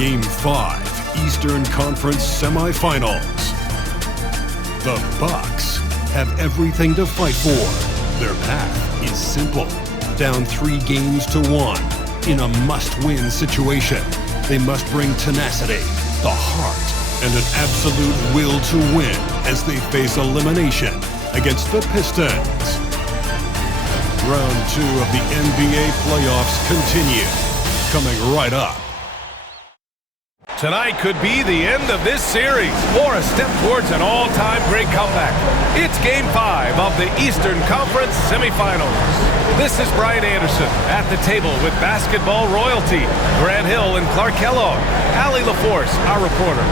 Game 5, Eastern Conference Semifinals. The Bucks have everything to fight for. Their path is simple. Down 3 games to 1 in a must-win situation. They must bring tenacity, the heart, and an absolute will to win as they face elimination against the Pistons. Round 2 of the NBA playoffs continue. Coming right up. Tonight could be the end of this series or a step towards an all-time great comeback. It's Game 5 of the Eastern Conference Semifinals. This is Brian Anderson at the table with basketball royalty, Grant Hill and Clark Kellogg, Allie LaForce, our reporter.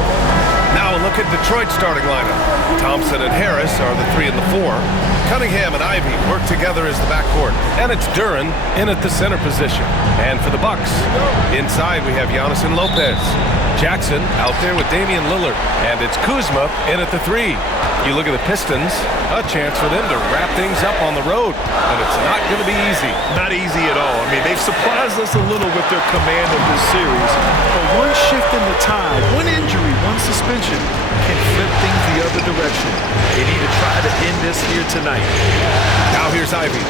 Now a look at Detroit's starting lineup. Thompson and Harris are the 3 and the 4. Cunningham and Ivy work together as the backcourt. And it's Duren in at the center position. And for the Bucks, inside we have Giannis and Lopez. Jackson out there with Damian Lillard. And it's Kuzma in at the 3. You look at the Pistons, a chance for them to wrap things up on the road. And it's not going to be easy. Not easy at all. I mean, they've surprised us a little with their command of this series. But one shift in the tide, one injury, one suspension can flip things the other direction. They need to try to end this here tonight. Now here's Ivy.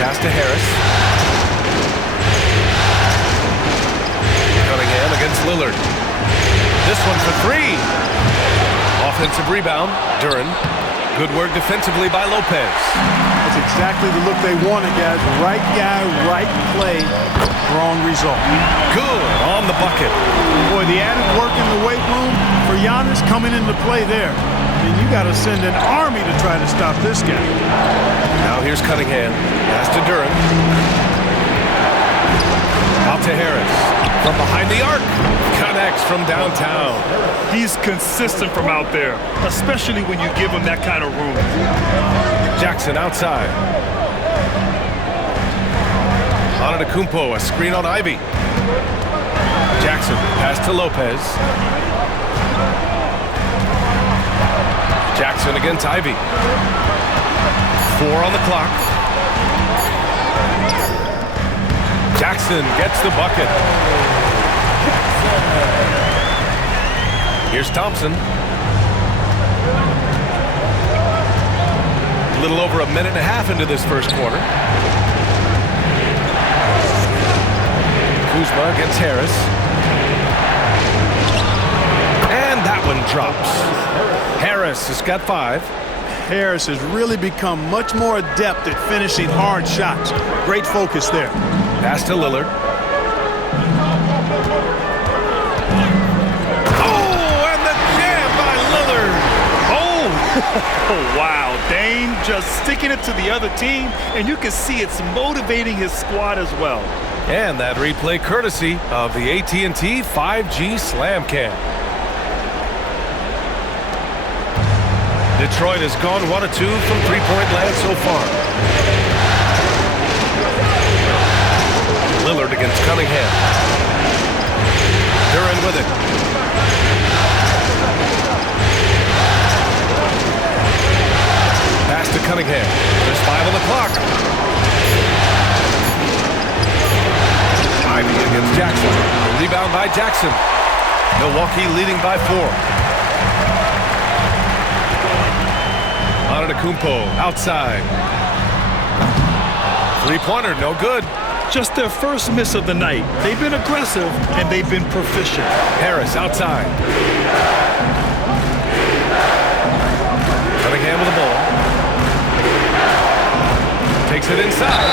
Pass to Harris. Cunningham against Lillard. This one for 3. Offensive rebound, Duren. Good work defensively by Lopez. That's exactly the look they wanted, guys. Right guy, right play, wrong result. Good on the bucket. Boy, the added work in the weight room for Giannis coming into play there. I mean, you got to send an army to try to stop this guy. Now here's Cunningham. Pass to Duren. Out to Harris. From behind the arc. Connects from downtown. He's consistent from out there, especially when you give him that kind of room. Jackson outside. Antetokounmpo, a screen on Ivy. Jackson, pass to Lopez. Jackson against Ivy. 4 on the clock. Jackson gets the bucket. Here's Thompson. A little over a minute and a half into this first quarter. Kuzma against Harris. And that one drops. Harris has got 5. Harris has really become much more adept at finishing hard shots. Great focus there. Pass to Lillard. Oh, wow. Dame just sticking it to the other team, and you can see it's motivating his squad as well. And that replay courtesy of the AT&T 5G Slam Cam. Detroit has gone 1 of 2 from three-point land so far. Lillard against Cunningham. Duren with it. Pass to Cunningham. There's 5 on the clock. Ivy against Jackson. Rebound by Jackson. Milwaukee leading by 4. Antetokounmpo outside. 3-pointer, no good. Just their first miss of the night. They've been aggressive, and they've been proficient. Harris outside. Cunningham with the ball. Takes it inside.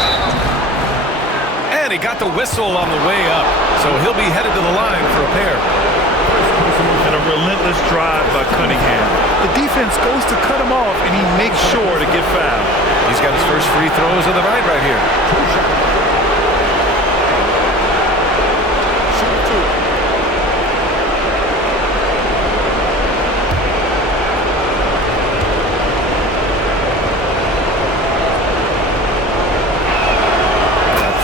And he got the whistle on the way up. So he'll be headed to the line for a pair. And a relentless drive by Cunningham. The defense goes to cut him off, and he makes sure to get fouled. He's got his first free throws of the night right here.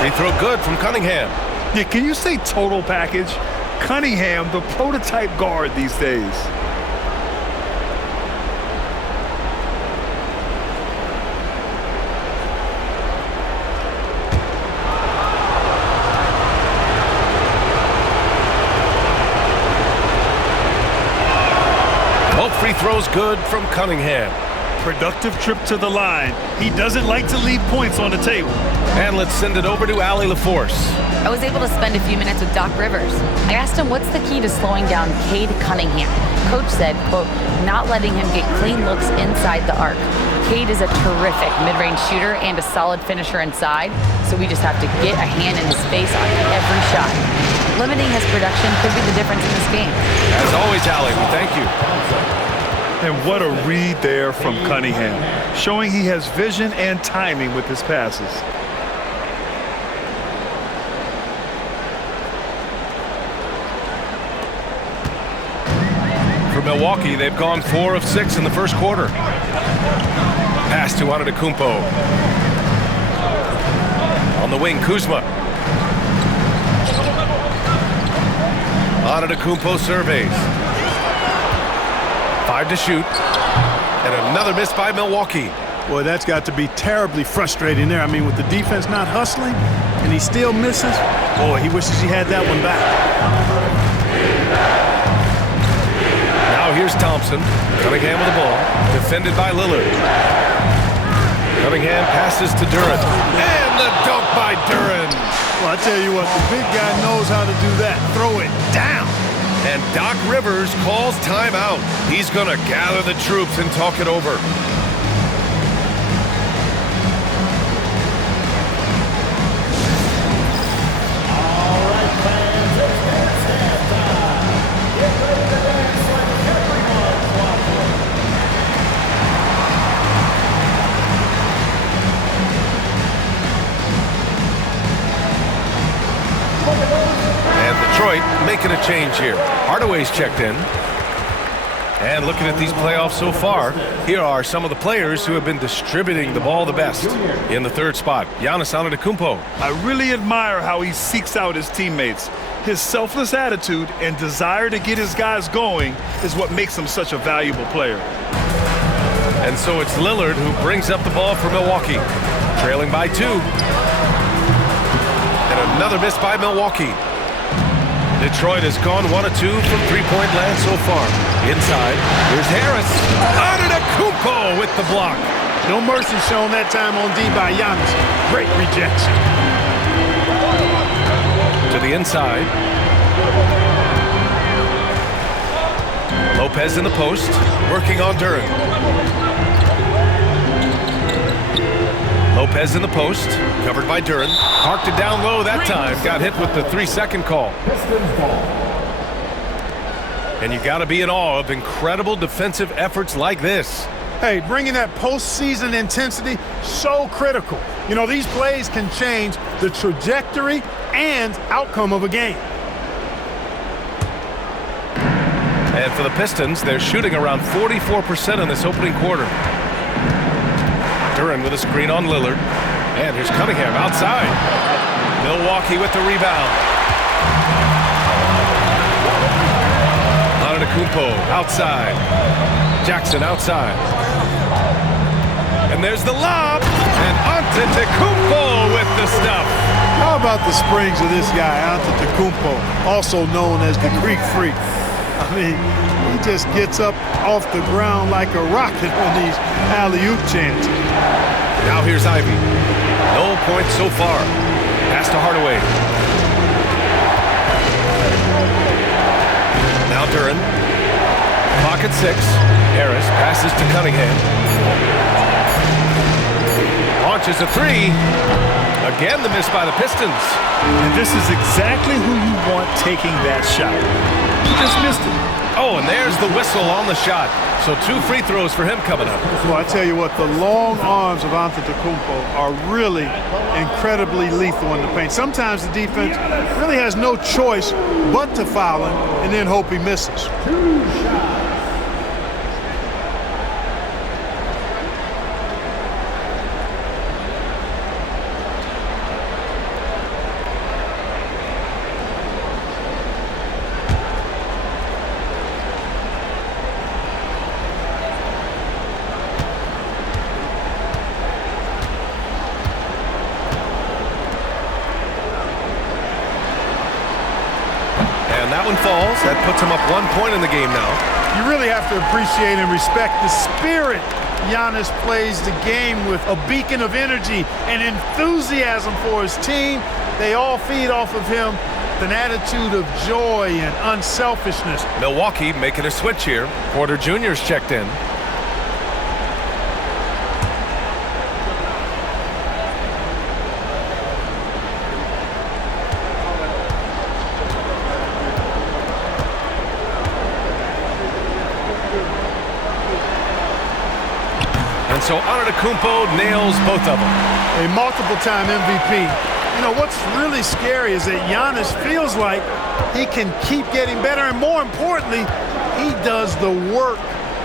Free throw good from Cunningham. Yeah, can you say total package? Cunningham, the prototype guard these days. throw's good from Cunningham. Productive trip to the line. He doesn't like to leave points on the table. And let's send it over to Allie LaForce. I was able to spend a few minutes with Doc Rivers. I asked him what's the key to slowing down Cade Cunningham. Coach said, quote, not letting him get clean looks inside the arc. Cade is a terrific mid-range shooter and a solid finisher inside, so we just have to get a hand in his face on every shot. Limiting his production could be the difference in this game. As always, Allie, we thank you. And what a read there from Cunningham, showing he has vision and timing with his passes. For Milwaukee, they've gone 4 of 6 in the first quarter. Pass to Antetokounmpo. On the wing, Kuzma. Antetokounmpo surveys. 5 to shoot. And another miss by Milwaukee. Boy, that's got to be terribly frustrating there. I mean, with the defense not hustling and he still misses, boy, he wishes he had that one back. Now here's Thompson. Cunningham with the ball. Defended by Lillard. Cunningham passes to Duren. And the dunk by Duren. Well, I tell you what, the big guy knows how to do that. Throw it down. And Doc Rivers calls timeout. He's going to gather the troops and talk it over. Detroit making a change here. Hardaway's checked in. And looking at these playoffs so far, here are some of the players who have been distributing the ball the best. In the third spot, Giannis Antetokounmpo. I really admire how he seeks out his teammates. His selfless attitude and desire to get his guys going is what makes him such a valuable player. And so it's Lillard who brings up the ball for Milwaukee, trailing by 2. And another miss by Milwaukee. Detroit has gone 1 of 2 from three-point land so far. Inside, here's Harris. Antetokounmpo with the block. No mercy shown that time on D by Giannis. Great rejection. To the inside. Lopez in the post, working on Duren. Lopez in the post, covered by Duren. Parked it down low that time. Got hit with the 3-second call. And you got to be in awe of incredible defensive efforts like this. Hey, bringing that postseason intensity, so critical. You know, these plays can change the trajectory and outcome of a game. And for the Pistons, they're shooting around 44% in this opening quarter. Duren with a screen on Lillard. And here's Cunningham outside. Milwaukee with the rebound. Antetokounmpo outside. Jackson outside. And there's the lob. And Antetokounmpo with the stuff. How about the springs of this guy, Antetokounmpo, also known as the Greek Freak? I mean, he just gets up off the ground like a rocket on these alley-oop chances. Now here's Ivy. No points so far. Pass to Hardaway. Now Duren. Clock at 6. Harris passes to Cunningham. Launches a 3. Again, the miss by the Pistons. And this is exactly who you want taking that shot. He just missed it. Oh, and there's the whistle on the shot. So 2 free throws for him coming up. Well, I tell you what, the long arms of Antetokounmpo are really incredibly lethal in the paint. Sometimes the defense really has no choice but to foul him and then hope he misses. That one falls. That puts him up 1 point in the game now. You really have to appreciate and respect the spirit Giannis plays the game with, a beacon of energy and enthusiasm for his team. They all feed off of him with an attitude of joy and unselfishness. Milwaukee making a switch here. Porter Jr.'s checked in. And so Antetokounmpo nails both of them. A multiple-time MVP. You know, what's really scary is that Giannis feels like he can keep getting better, and more importantly, he does the work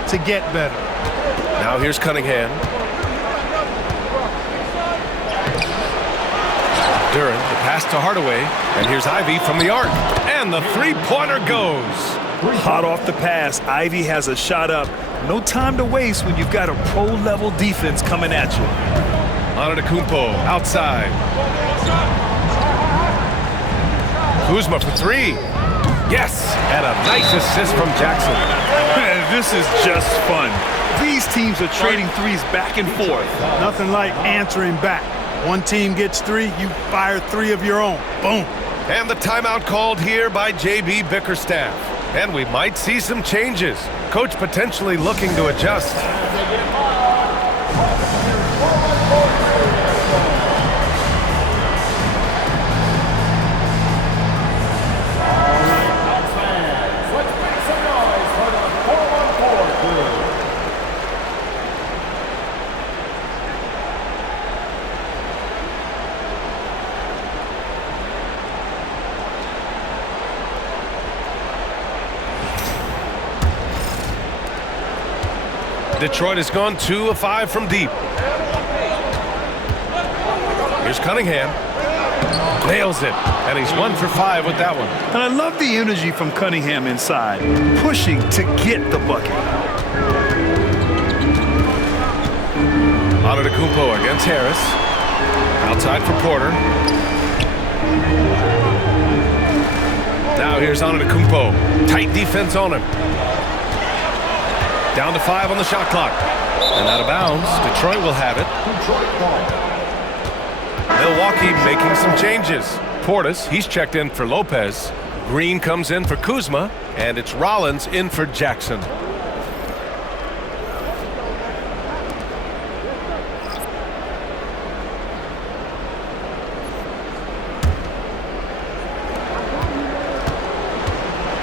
to get better. Now here's Cunningham. Duran, the pass to Hardaway, and here's Ivy from the arc. And the three-pointer goes. Hot off the pass, Ivy has a shot up. No time to waste when you've got a pro-level defense coming at you. Antetokounmpo outside. Kuzma for three. Yes, and a nice assist from Jackson. This is just fun. These teams are trading threes back and forth. Nothing like answering back. One team gets three, you fire three of your own. Boom. And the timeout called here by J.B. Bickerstaff. And we might see some changes. Coach potentially looking to adjust. Detroit has gone 2 of 5 from deep. Here's Cunningham. Nails it. And he's 1 for 5 with that one. And I love the energy from Cunningham inside, pushing to get the bucket. Antetokounmpo against Harris. Outside for Porter. Now here's Antetokounmpo. Tight defense on him. Down to 5 on the shot clock. And out of bounds. Detroit will have it. Milwaukee making some changes. Portis, he's checked in for Lopez. Green comes in for Kuzma. And it's Rollins in for Jackson.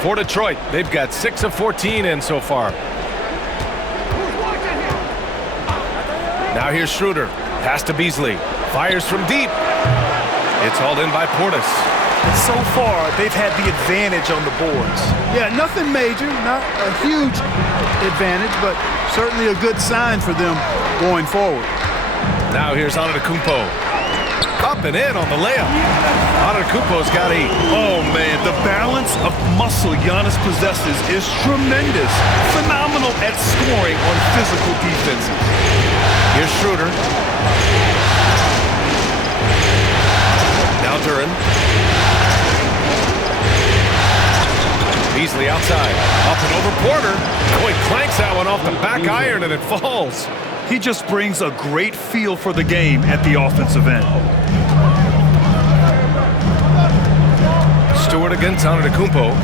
For Detroit, they've got 6 of 14 in so far. Now here's Schroeder. Pass to Beasley. Fires from deep. It's hauled in by Portis. So far, they've had the advantage on the boards. Yeah, nothing major, not a huge advantage, but certainly a good sign for them going forward. Now here's Antetokounmpo. Up and in on the layup. Antetokounmpo's got 8. Oh, man, the balance of muscle Giannis possesses is tremendous. Phenomenal at scoring on physical defenses. Here's Schroeder. Now Duran. Beasley outside. Up and over Porter. Oh, he clanks that one off the back iron and it falls. He just brings a great feel for the game at the offensive end. Stewart against Antetokounmpo.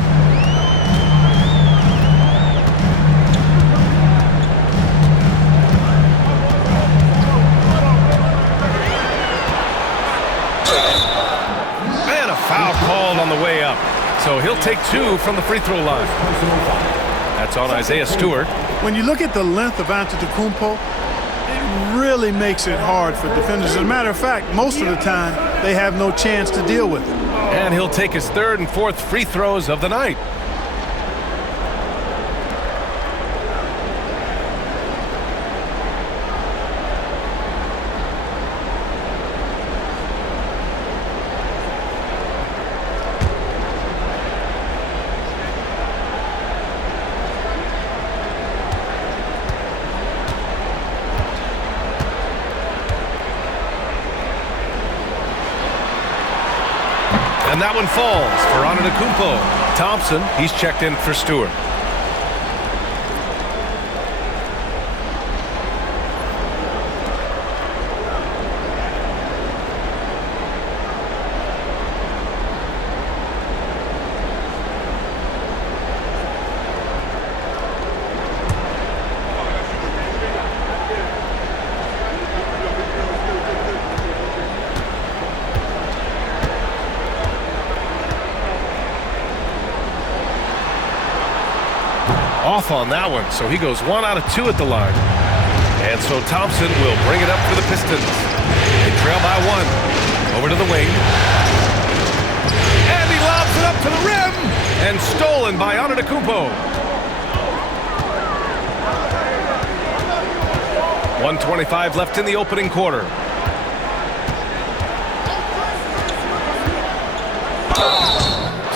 And a foul called on the way up. So he'll take 2 from the free throw line. That's on Isaiah Stewart. When you look at the length of Antetokounmpo, it really makes it hard for defenders. As a matter of fact, most of the time, they have no chance to deal with it. And he'll take his 3rd and 4th free throws of the night. And that one falls for Antetokounmpo. Thompson. He's checked in for Stewart. Off on that one, so he goes 1 out of 2 at the line. And so Thompson will bring it up for the Pistons. They trail by 1. Over to the wing. And he lobs it up to the rim! And stolen by Antetokounmpo. 1:25 left in the opening quarter.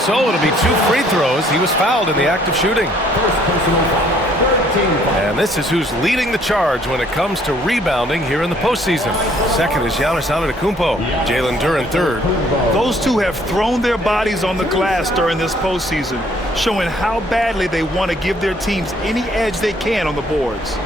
So it'll be 2 free throws. He was fouled in the act of shooting. And this is who's leading the charge when it comes to rebounding here in the postseason. Second is Giannis Antetokounmpo. Jalen Duren third. Those two have thrown their bodies on the glass during this postseason, showing how badly they want to give their teams any edge they can on the boards.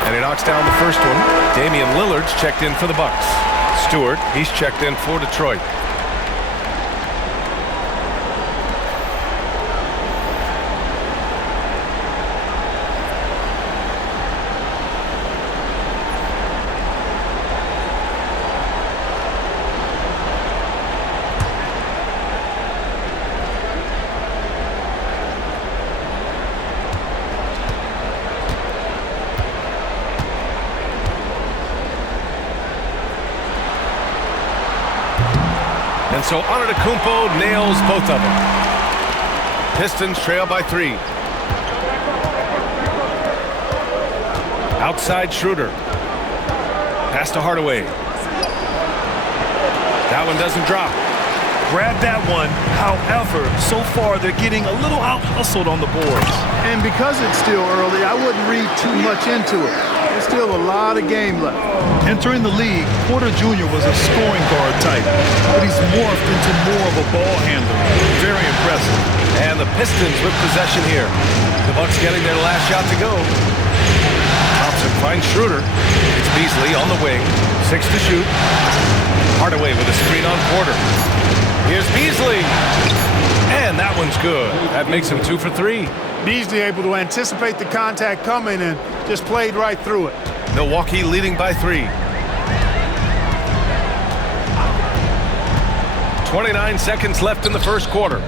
And he knocks down the first one. Damian Lillard's checked in for the Bucks. Stewart, he's checked in for Detroit. And so Antetokounmpo nails both of them. Pistons trail by 3. Outside Schroeder. Pass to Hardaway. That one doesn't drop. Grab that one. However, so far they're getting a little out-hustled on the boards. And because it's still early, I wouldn't read too much into it. There's still a lot of game left. Entering the league, Porter Jr. was a scoring guard type, but he's morphed into more of a ball handler. Very impressive. And the Pistons with possession here. The Bucks getting their last shot to go. Thompson finds Schroeder. It's Beasley on the wing. 6 to shoot. Hardaway with a screen on Porter. Here's Beasley. And that one's good. That makes him 2 for 3. Beasley able to anticipate the contact coming and just played right through it. Milwaukee leading by 3. 29 seconds left in the first quarter.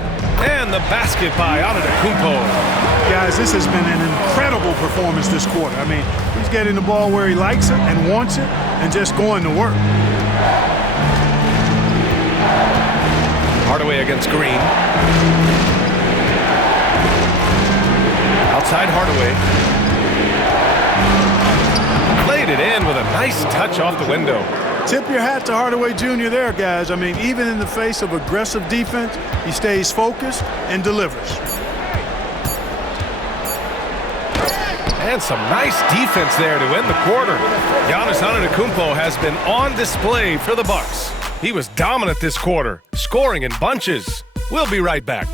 And the basket by Antetokounmpo. Guys, this has been an incredible performance this quarter. I mean, he's getting the ball where he likes it and wants it and just going to work. Hardaway against Green. Outside Hardaway. Played it in with a nice touch off the window. Tip your hat to Hardaway Jr. there, guys. I mean, even in the face of aggressive defense, he stays focused and delivers. And some nice defense there to end the quarter. Giannis Antetokounmpo has been on display for the Bucks. He was dominant this quarter, scoring in bunches. We'll be right back.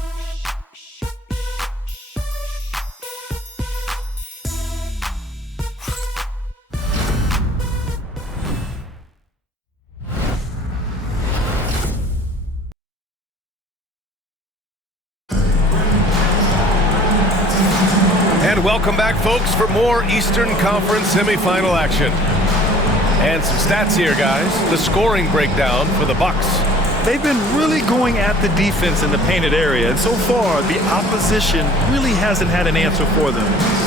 And welcome back, folks, for more Eastern Conference semifinal action. And some stats here, guys. The scoring breakdown for the Bucks. They've been really going at the defense in the painted area, and so far, the opposition really hasn't had an answer for them.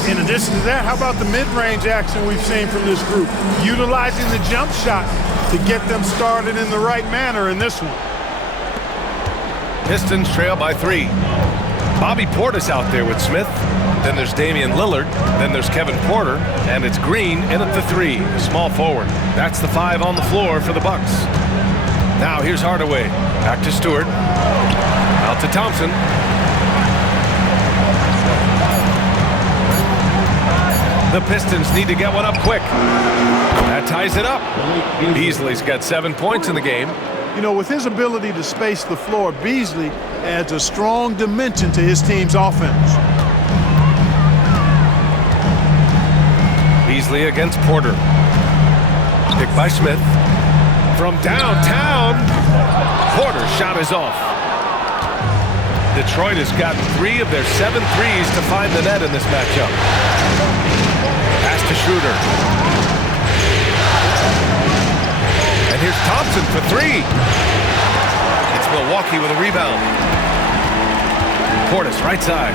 In addition to that, how about the mid-range action we've seen from this group? Utilizing the jump shot to get them started in the right manner in this one. Pistons trail by 3. Bobby Portis out there with Smith. Then there's Damian Lillard. Then there's Kevin Porter. And it's Green in at the 3, small forward. That's the 5 on the floor for the Bucks. Now here's Hardaway. Back to Stewart. Out to Thompson. The Pistons need to get one up quick. That ties it up. Beasley's got 7 points in the game. You know, with his ability to space the floor, Beasley adds a strong dimension to his team's offense. Beasley against Porter. Picked by Smith. From downtown, Porter's shot is off. Detroit has gotten 3 of their 7 threes to find the net in this matchup. Pass to Schroeder. And here's Thompson for 3. It's Milwaukee with a rebound. Portis right side.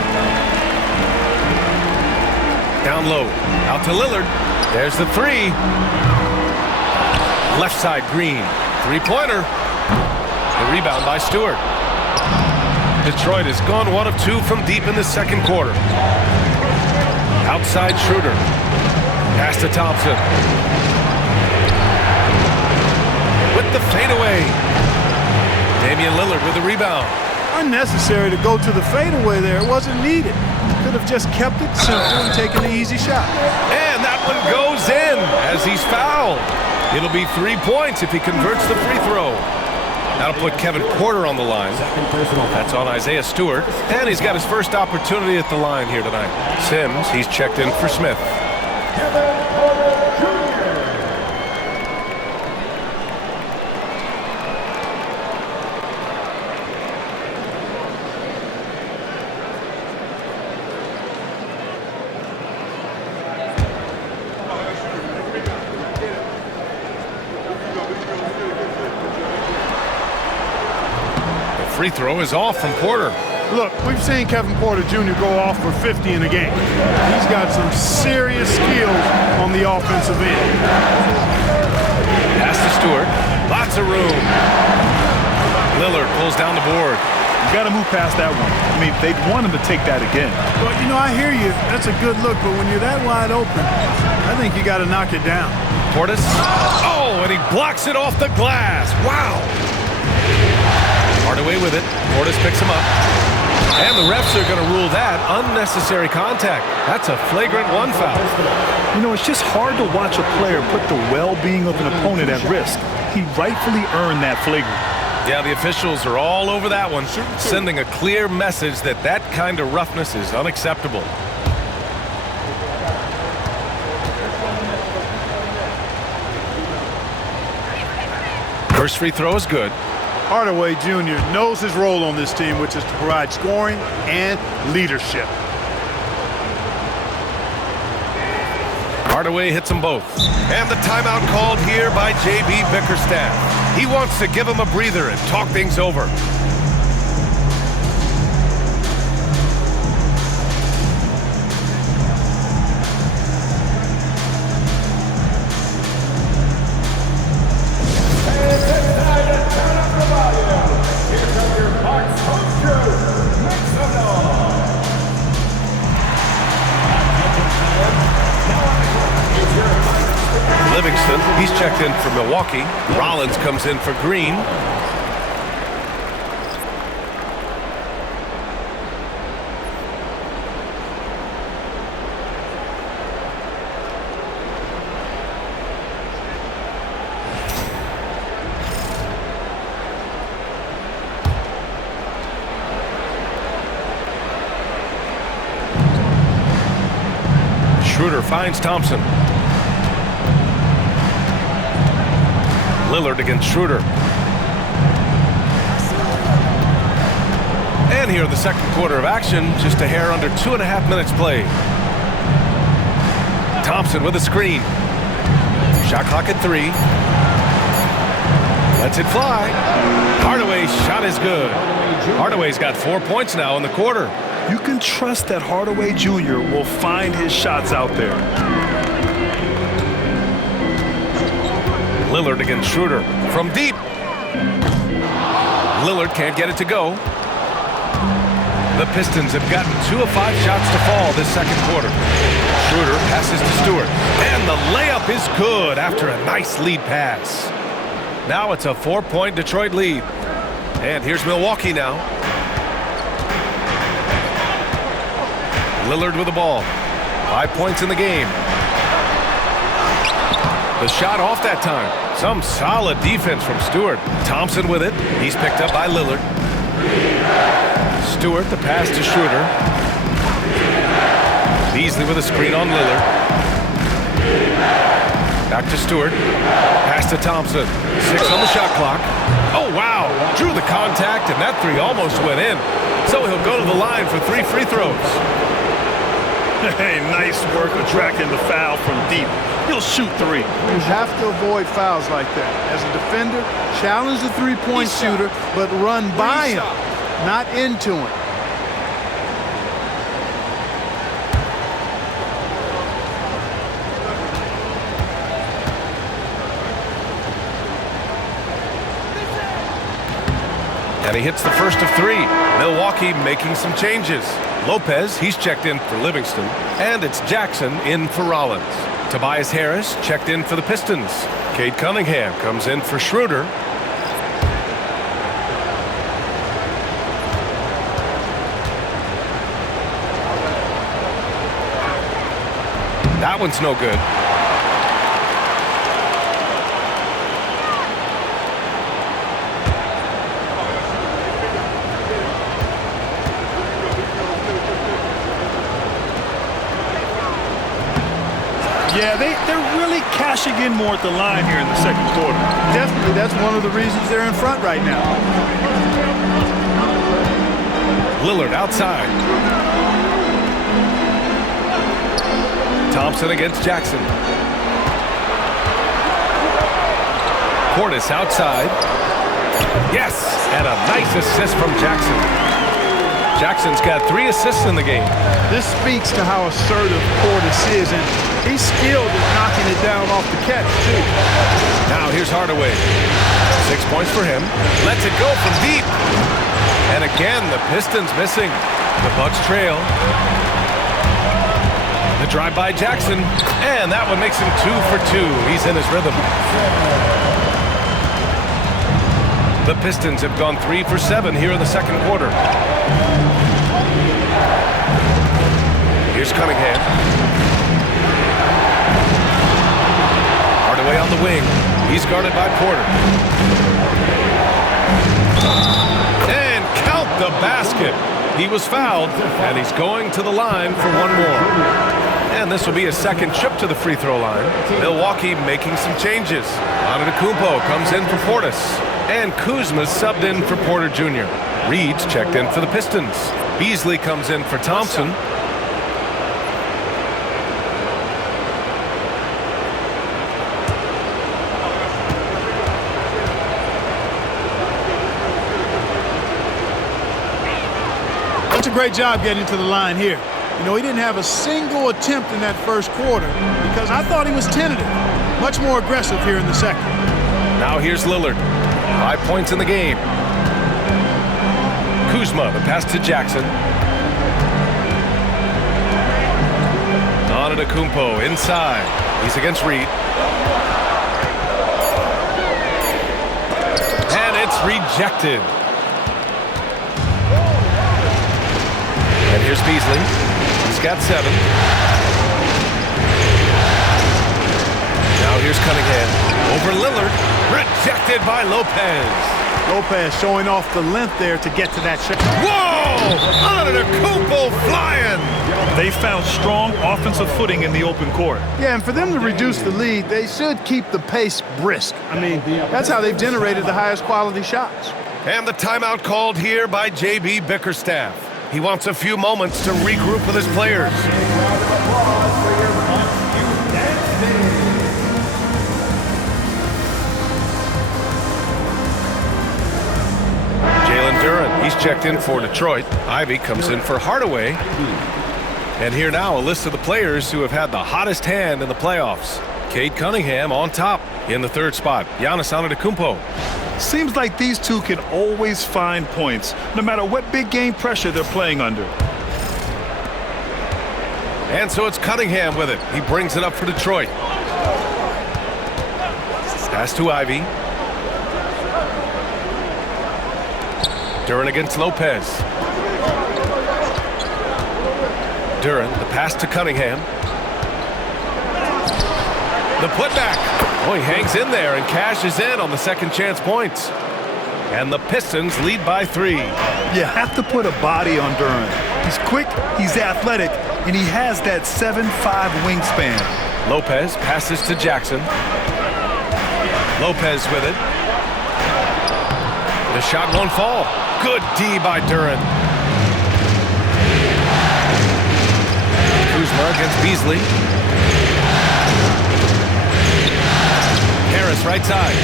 Down low. Out to Lillard. There's the 3. Left side, Green. 3-pointer. The rebound by Stewart. Detroit has gone 1 of 2 from deep in the second quarter. Outside Schroeder. Pass to Thompson. With the fadeaway. Damian Lillard with the rebound. Unnecessary to go to the fadeaway there. It wasn't needed. Could have just kept it simple and taken the easy shot. And that one goes in as he's fouled. It'll be 3 points if he converts the free throw. That'll put Kevin Porter on the line. That's on Isaiah Stewart. And he's got his first opportunity at the line here tonight. Sims, he's checked in for Smith. Free throw is off from Porter. Look, we've seen Kevin Porter Jr. go off for 50 in a game. He's got some serious skills on the offensive end. Pass to Stewart. Lots of room. Lillard pulls down the board. You got to move past that one. I mean, they'd want him to take that again. Well, you know, I hear you. That's a good look, but when you're that wide open, I think you got to knock it down. Portis. Oh, and he blocks it off the glass. Wow. Hardaway with it. Portis picks him up. And the refs are going to rule that unnecessary contact. That's a flagrant 1 foul. You know, it's just hard to watch a player put the well-being of an opponent at risk. He rightfully earned that flagrant. Yeah, the officials are all over that one, sending a clear message that that kind of roughness is unacceptable. First free throw is good. Hardaway Jr. knows his role on this team, which is to provide scoring and leadership. Hardaway hits them both. And the timeout called here by J.B. Bickerstaff. He wants to give him a breather and talk things over. He's checked in for Milwaukee. Rollins comes in for Green. Schroeder finds Thompson. Lillard against Schroeder. And here in the second quarter of action, just a hair under 2.5 minutes played. Thompson with a screen. Shot clock at 3. Lets it fly. Hardaway's shot is good. Hardaway's got 4 points now in the quarter. You can trust that Hardaway Jr. will find his shots out there. Lillard against Schroeder from deep. Lillard can't get it to go. The Pistons have gotten 2 of 5 shots to fall this second quarter. Schroeder passes to Stewart. And the layup is good after a nice lead pass. Now it's a 4-point Detroit lead. And here's Milwaukee now. Lillard with the ball. 5 points in the game. The shot off that time. Some solid defense from Stewart. Thompson with it. He's picked up by Lillard. Stewart, the pass to Schroeder. Beasley with a screen on Lillard. Back to Stewart. Pass to Thompson. 6 on the shot clock. Oh, wow. Drew the contact, and that 3 almost went in. So he'll go to the line for 3 free throws. Hey, nice work attracting the foul from deep. He'll shoot 3. You have to avoid fouls like that. As a defender, challenge the three-point shooter, but run by him, not into him. And he hits the first of 3. Milwaukee making some changes. Lopez, he's checked in for Livingston. And it's Jackson in for Rollins. Tobias Harris checked in for the Pistons. Cade Cunningham comes in for Schroeder. That one's no good. Yeah, they're really cashing in more at the line here in the second quarter. Definitely, that's one of the reasons they're in front right now. Lillard outside. Thompson against Jackson. Portis outside. Yes, and a nice assist from Jackson. Jackson's got 3 assists in the game. This speaks to how assertive Portis is, and he's skilled at knocking it down off the catch, too. Now here's Hardaway. 6 points for him. Lets it go from deep. And again, the Pistons missing. The Bucks trail. The drive by Jackson. And that one makes him 2 for 2. He's in his rhythm. The Pistons have gone 3 for 7 here in the second quarter. Here's Cunningham. Hardaway on the wing. He's guarded by Porter. And count the basket. He was fouled, and he's going to the line for one more. And this will be his second trip to the free throw line. Milwaukee making some changes. Antetokounmpo comes in for Portis. And Kuzma's subbed in for Porter Jr. Reed's checked in for the Pistons. Beasley comes in for Thompson. That's a great job getting to the line here. You know, he didn't have a single attempt in that first quarter because I thought he was tentative. Much more aggressive here in the second. Now here's Lillard. 5 points in the game. Kuzma, the pass to Jackson. Antetokounmpo inside. He's against Reed. And it's rejected. And here's Beasley. He's got 7. Now here's Cunningham. Over Lillard. Rejected by Lopez. Lopez showing off the length there to get to that shot. Whoa! Antetokounmpo flying! They found strong offensive footing in the open court. Yeah, and for them to reduce the lead, they should keep the pace brisk. I mean, that's how they've generated the highest quality shots. And the timeout called here by J.B. Bickerstaff. He wants a few moments to regroup with his players. Duran, he's checked in for Detroit. Ivy comes in for Hardaway. And here now a list of the players who have had the hottest hand in the playoffs. Cade Cunningham on top in the 3rd spot. Giannis Antetokounmpo. Seems like these two can always find points, no matter what big game pressure they're playing under. And so it's Cunningham with it. He brings it up for Detroit. Pass to Ivy. Duren against Lopez. Duren, the pass to Cunningham. The putback. Oh, he hangs in there and cashes in on the second chance points. And the Pistons lead by 3. You have to put a body on Duren. He's quick, he's athletic, and he has that 7'5" wingspan. Lopez passes to Jackson. Lopez with it. The shot won't fall. Good D by Duren. Kuzma against Beasley. Harris right side.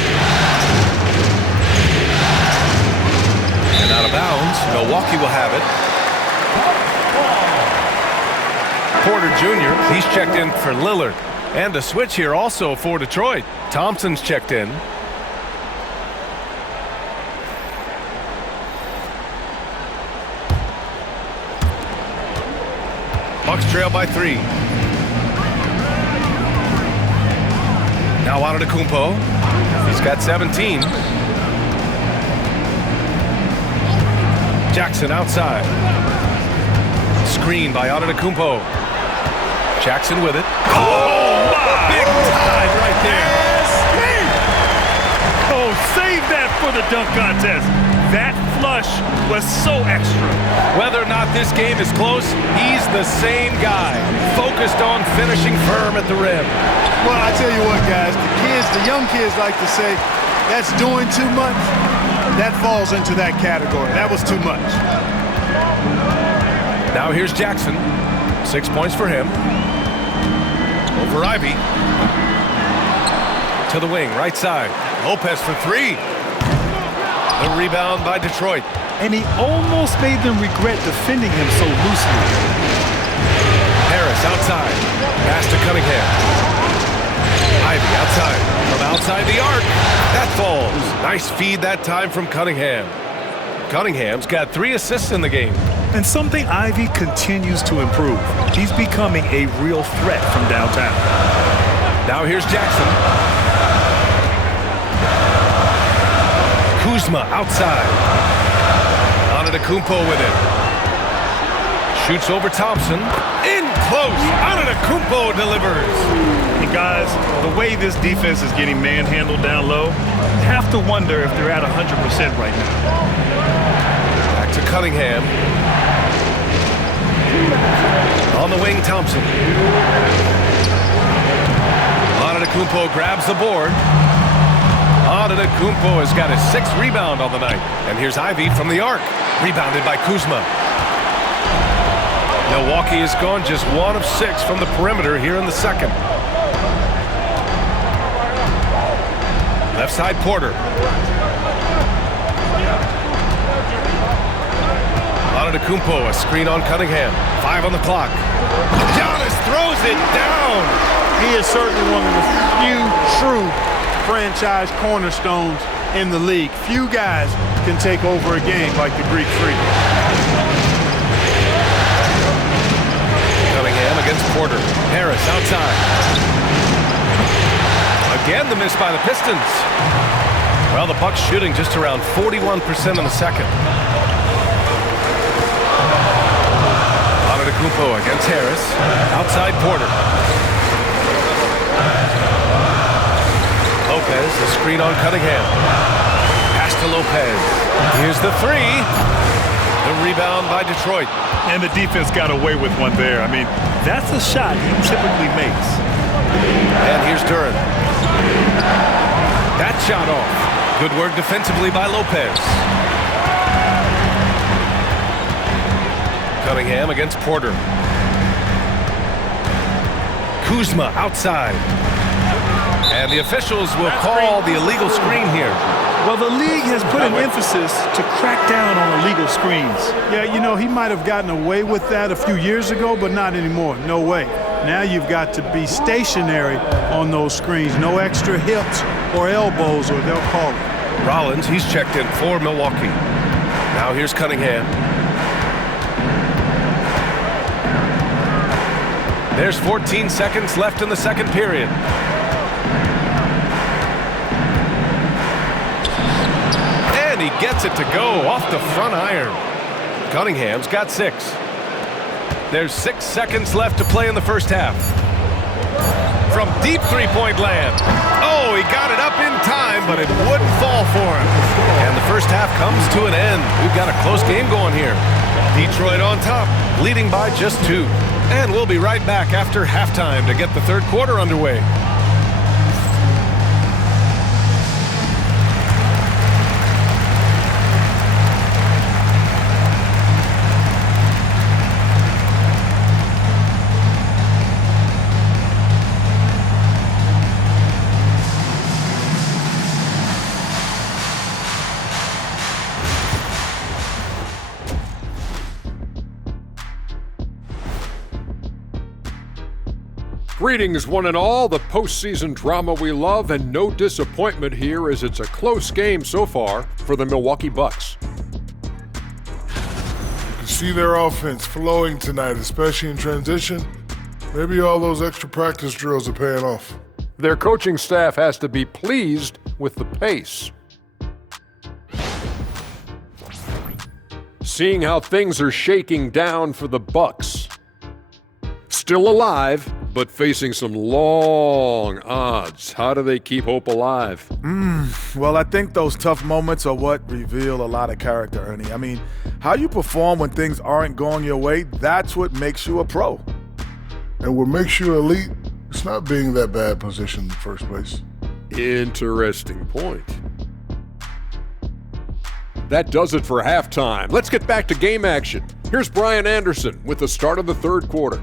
And out of bounds. Milwaukee will have it. Porter Jr., he's checked in for Lillard. And a switch here also for Detroit. Thompson's checked in. Bucks trail by 3. Now Antetokounmpo. He's got 17. Jackson outside. Screen by Antetokounmpo. Jackson with it. Oh, my! Big time right there. Oh, save that for the dunk contest. That flush was so extra. Whether or not this game is close, he's the same guy, focused on finishing firm at the rim. Well, I tell you what, guys, the young kids like to say, that's doing too much. That falls into that category. That was too much. Now here's Jackson. 6 points for him. Over Ivy. To the wing, right side. Lopez for 3. The rebound by Detroit. And he almost made them regret defending him so loosely. Harris outside. Pass to Cunningham. Ivy outside. From outside the arc. That falls. Nice feed that time from Cunningham. Cunningham's got 3 assists in the game. And something Ivy continues to improve. He's becoming a real threat from downtown. Now here's Jackson. Kuzma outside. Antetokounmpo with it. Shoots over Thompson. In close. Antetokounmpo delivers. And guys, the way this defense is getting manhandled down low, you have to wonder if they're at 100% right now. Back to Cunningham. On the wing, Thompson. Antetokounmpo grabs the board. Antetokounmpo has got his 6th rebound on the night. And here's Ivy from the arc. Rebounded by Kuzma. Milwaukee has gone just 1 of 6 from the perimeter here in the second. Left side, Porter. Antetokounmpo, a screen on Cunningham. 5 on the clock. Giannis throws it down. He is certainly one of the few true franchise cornerstones in the league. Few guys can take over a game like the Greek Freak. Cunningham against Porter. Harris outside. Again the miss by the Pistons. Well, the Bucks shooting just around 41% in the second. Antetokounmpo against Harris. Outside Porter. Lopez, the screen on Cunningham. Pass to Lopez. Here's the 3. The rebound by Detroit. And the defense got away with one there. I mean, that's a shot he typically makes. And here's Duren. That shot off. Good work defensively by Lopez. Cunningham against Porter. Kuzma outside. And the officials will call the illegal screen here. Well, the league has put an emphasis to crack down on illegal screens. Yeah, you know, he might have gotten away with that a few years ago, but not anymore. No way. Now you've got to be stationary on those screens. No extra hips or elbows, or they'll call it. Rollins, he's checked in for Milwaukee. Now here's Cunningham. There's 14 seconds left in the second period. And he gets it to go off the front iron. Cunningham's got 6. There's 6 seconds left to play in the first half. From deep three-point land. Oh, he got it up in time, but it wouldn't fall for him. And the first half comes to an end. We've got a close game going here. Detroit on top, leading by just 2. And we'll be right back after halftime to get the third quarter underway. Greetings, one and all, the postseason drama we love, and no disappointment here as it's a close game so far for the Milwaukee Bucks. You can see their offense flowing tonight, especially in transition. Maybe all those extra practice drills are paying off. Their coaching staff has to be pleased with the pace. Seeing how things are shaking down for the Bucks. Still alive, but facing some long odds. How do they keep hope alive? Well, I think those tough moments are what reveal a lot of character, Ernie. I mean, how you perform when things aren't going your way, that's what makes you a pro. And what makes you elite, it's not being that bad position in the first place. Interesting point. That does it for halftime. Let's get back to game action. Here's Brian Anderson with the start of the third quarter.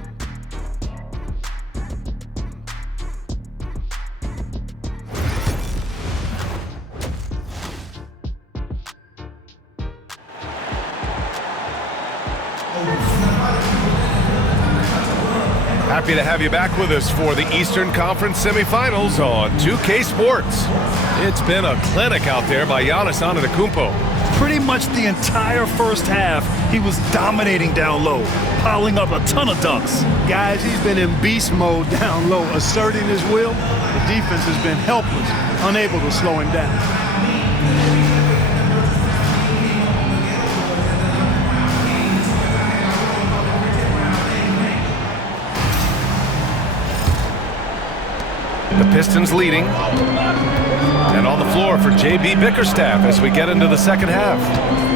Happy to have you back with us for the Eastern Conference Semifinals on 2K Sports. It's been a clinic out there by Giannis Antetokounmpo. Pretty much the entire first half, he was dominating down low, piling up a ton of dunks. Guys, he's been in beast mode down low, asserting his will. The defense has been helpless, unable to slow him down. The Pistons leading. And on the floor for J.B. Bickerstaff as we get into the second half.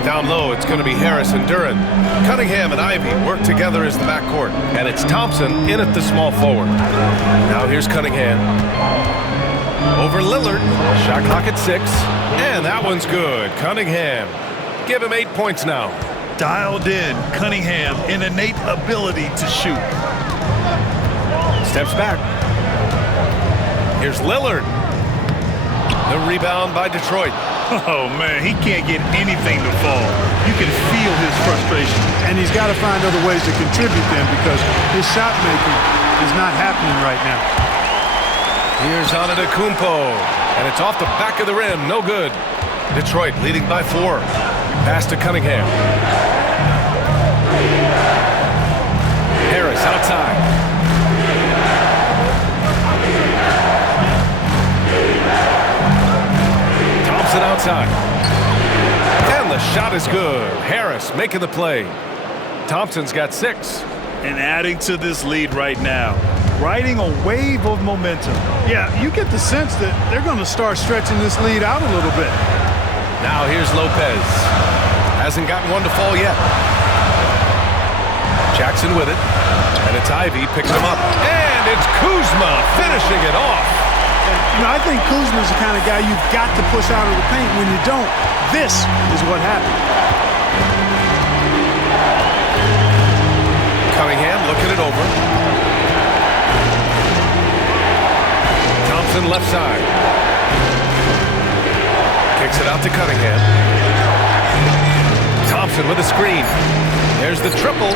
Down low, it's going to be Harris and Duren. Cunningham and Ivy work together as the backcourt. And it's Thompson in at the small forward. Now here's Cunningham. Over Lillard. Shot clock at 6. And that one's good. Cunningham. Give him 8 points now. Dialed in, Cunningham, an innate ability to shoot. Steps back. Here's Lillard. The rebound by Detroit. Oh, man, he can't get anything to fall. You can feel his frustration. And he's got to find other ways to contribute then because his shot making is not happening right now. Here's Antetokounmpo. And it's off the back of the rim. No good. Detroit leading by 4. Pass to Cunningham. Harris outside. Outside. And the shot is good. Harris making the play. Thompson's got 6. And adding to this lead right now. Riding a wave of momentum. Yeah, you get the sense that they're going to start stretching this lead out a little bit. Now here's Lopez. Hasn't gotten one to fall yet. Jackson with it. And it's Ivy picks him up. And it's Kuzma finishing it off. You know, I think Kuzma's the kind of guy you've got to push out of the paint. When you don't, this is what happened. Cunningham looking it over. Thompson left side. Kicks it out to Cunningham. Thompson with a screen. There's the triple.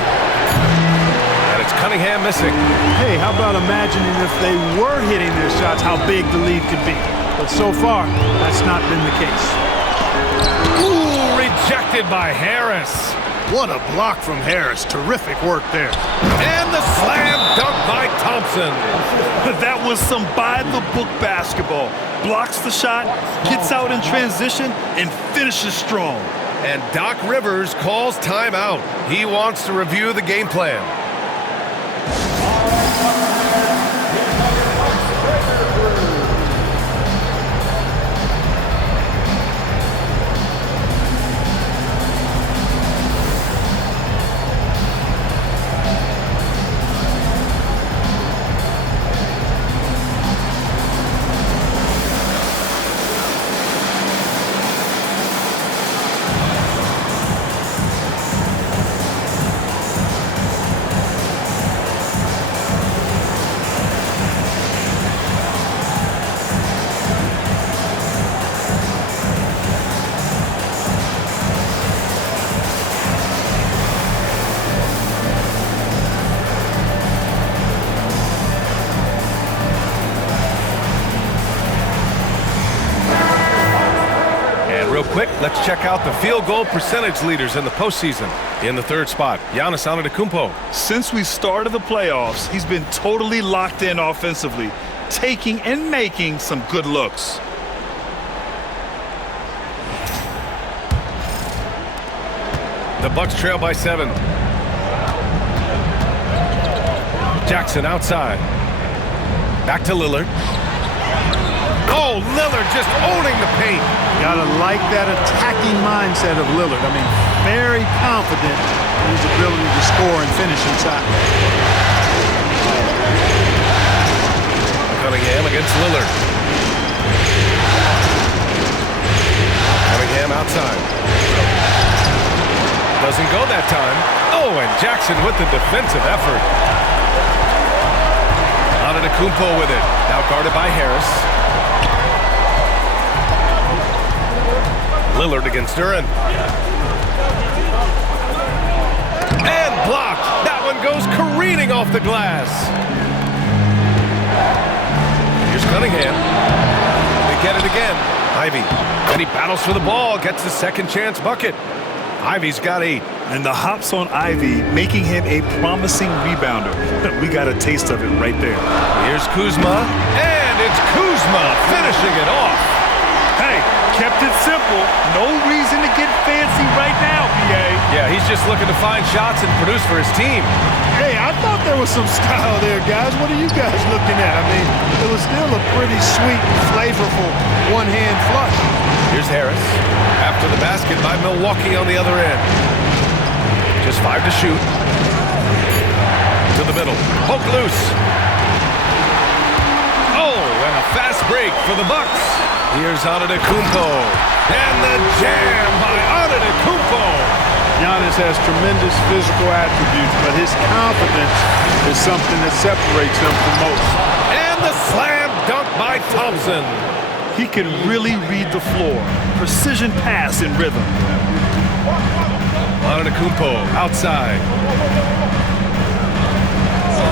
And it's Cunningham missing. Hey, how about imagining if they were hitting their shots, how big the lead could be? But so far, that's not been the case. Ooh, rejected by Harris. What a block from Harris. Terrific work there. And the slam dunk by Thompson. That was some by-the-book basketball. Blocks the shot, gets out in transition, and finishes strong. And Doc Rivers calls timeout. He wants to review the game plan. Real quick, let's check out the field goal percentage leaders in the postseason. In the third spot, Giannis Antetokounmpo. Since we started the playoffs, he's been totally locked in offensively, taking and making some good looks. The Bucks trail by 7. Jackson outside. Back to Lillard. Oh, Lillard just owning the paint. Gotta like that attacking mindset of Lillard. I mean, very confident in his ability to score and finish inside. Cunningham against Lillard. Cunningham outside. Doesn't go that time. Oh, and Jackson with the defensive effort. Antetokounmpo with it. Now guarded by Harris. Lillard against Duran. And blocked. That one goes careening off the glass. Here's Cunningham. They get it again. Ivy. And he battles for the ball. Gets the second chance bucket. Ivy's got 8. And the hops on Ivy, making him a promising rebounder. We got a taste of it right there. Here's Kuzma. And it's Kuzma finishing it off. Hey, kept it simple. No reason to get fancy right now, BA. Yeah, he's just looking to find shots and produce for his team. Hey, I thought there was some style there, guys. What are you guys looking at? I mean, it was still a pretty sweet, flavorful one-hand flush. Here's Harris. After the basket by Milwaukee on the other end. Just 5 to shoot. To the middle. Poke loose. Oh, and a fast break for the Bucks. Here's Antetokounmpo. And the jam by Antetokounmpo. Giannis has tremendous physical attributes, but his confidence is something that separates him from most. And the slam dunk by Thompson. He can really read the floor. Precision pass in rhythm. Antetokounmpo outside.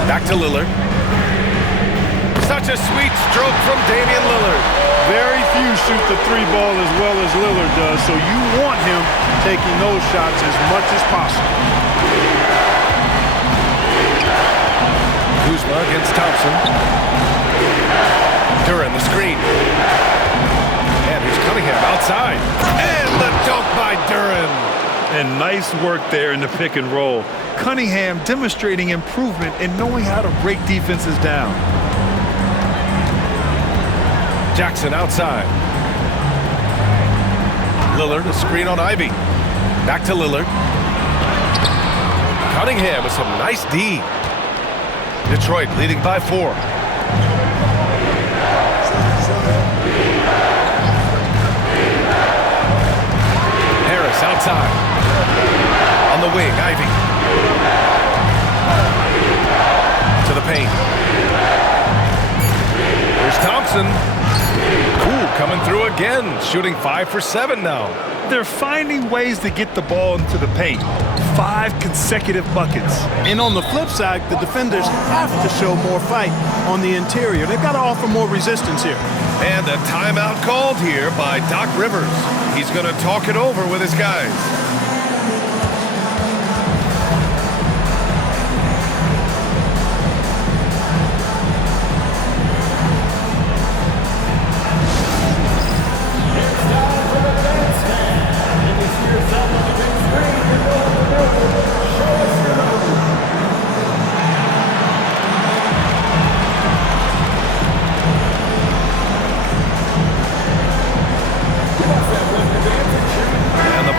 Back to Lillard. Such a sweet stroke from Damian Lillard. Very few shoot the 3 ball as well as Lillard does, so you want him taking those shots as much as possible. Kuzma against Thompson. Duran the screen. And here's Cunningham outside. And the dunk by Duran. And nice work there in the pick and roll. Cunningham demonstrating improvement in knowing how to break defenses down. Jackson outside. Lillard, a screen on Ivy. Back to Lillard. Cunningham with some nice D. Detroit leading by 4. Harris outside. On the wing, Ivy. To the paint. Here's Thompson. Ooh, coming through again. Shooting 5 for 7 now. They're finding ways to get the ball into the paint. 5 consecutive buckets. And on the flip side, the defenders have to show more fight on the interior. They've got to offer more resistance here. And a timeout called here by Doc Rivers. He's going to talk it over with his guys.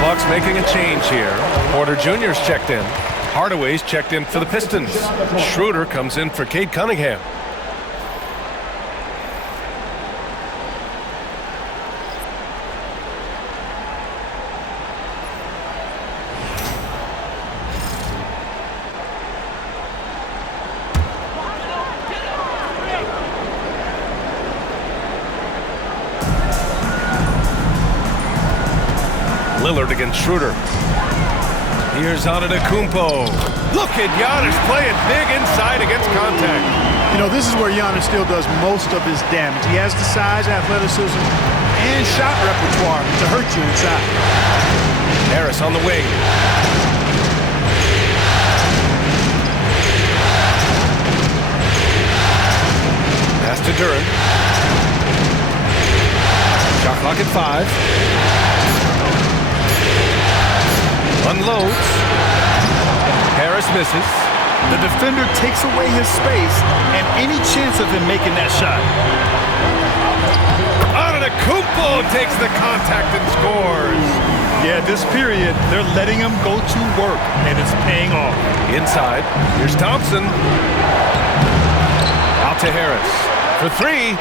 Bucks making a change here. Porter Jr.'s checked in. Hardaway's checked in for the Pistons. Schroeder comes in for Cade Cunningham. Lillard against Schroeder. Here's Antetokounmpo. Look at Giannis playing big inside against contact. You know, this is where Giannis still does most of his damage. He has the size, athleticism, and shot repertoire to hurt you inside. Harris on the wing. Pass to Duren. Shot clock at 5. Unloads. Harris misses. The defender takes away his space and any chance of him making that shot. Antetokounmpo takes the contact and scores. Yeah, this period, they're letting him go to work, and it's paying off. Inside, here's Thompson. Out to Harris. For 3,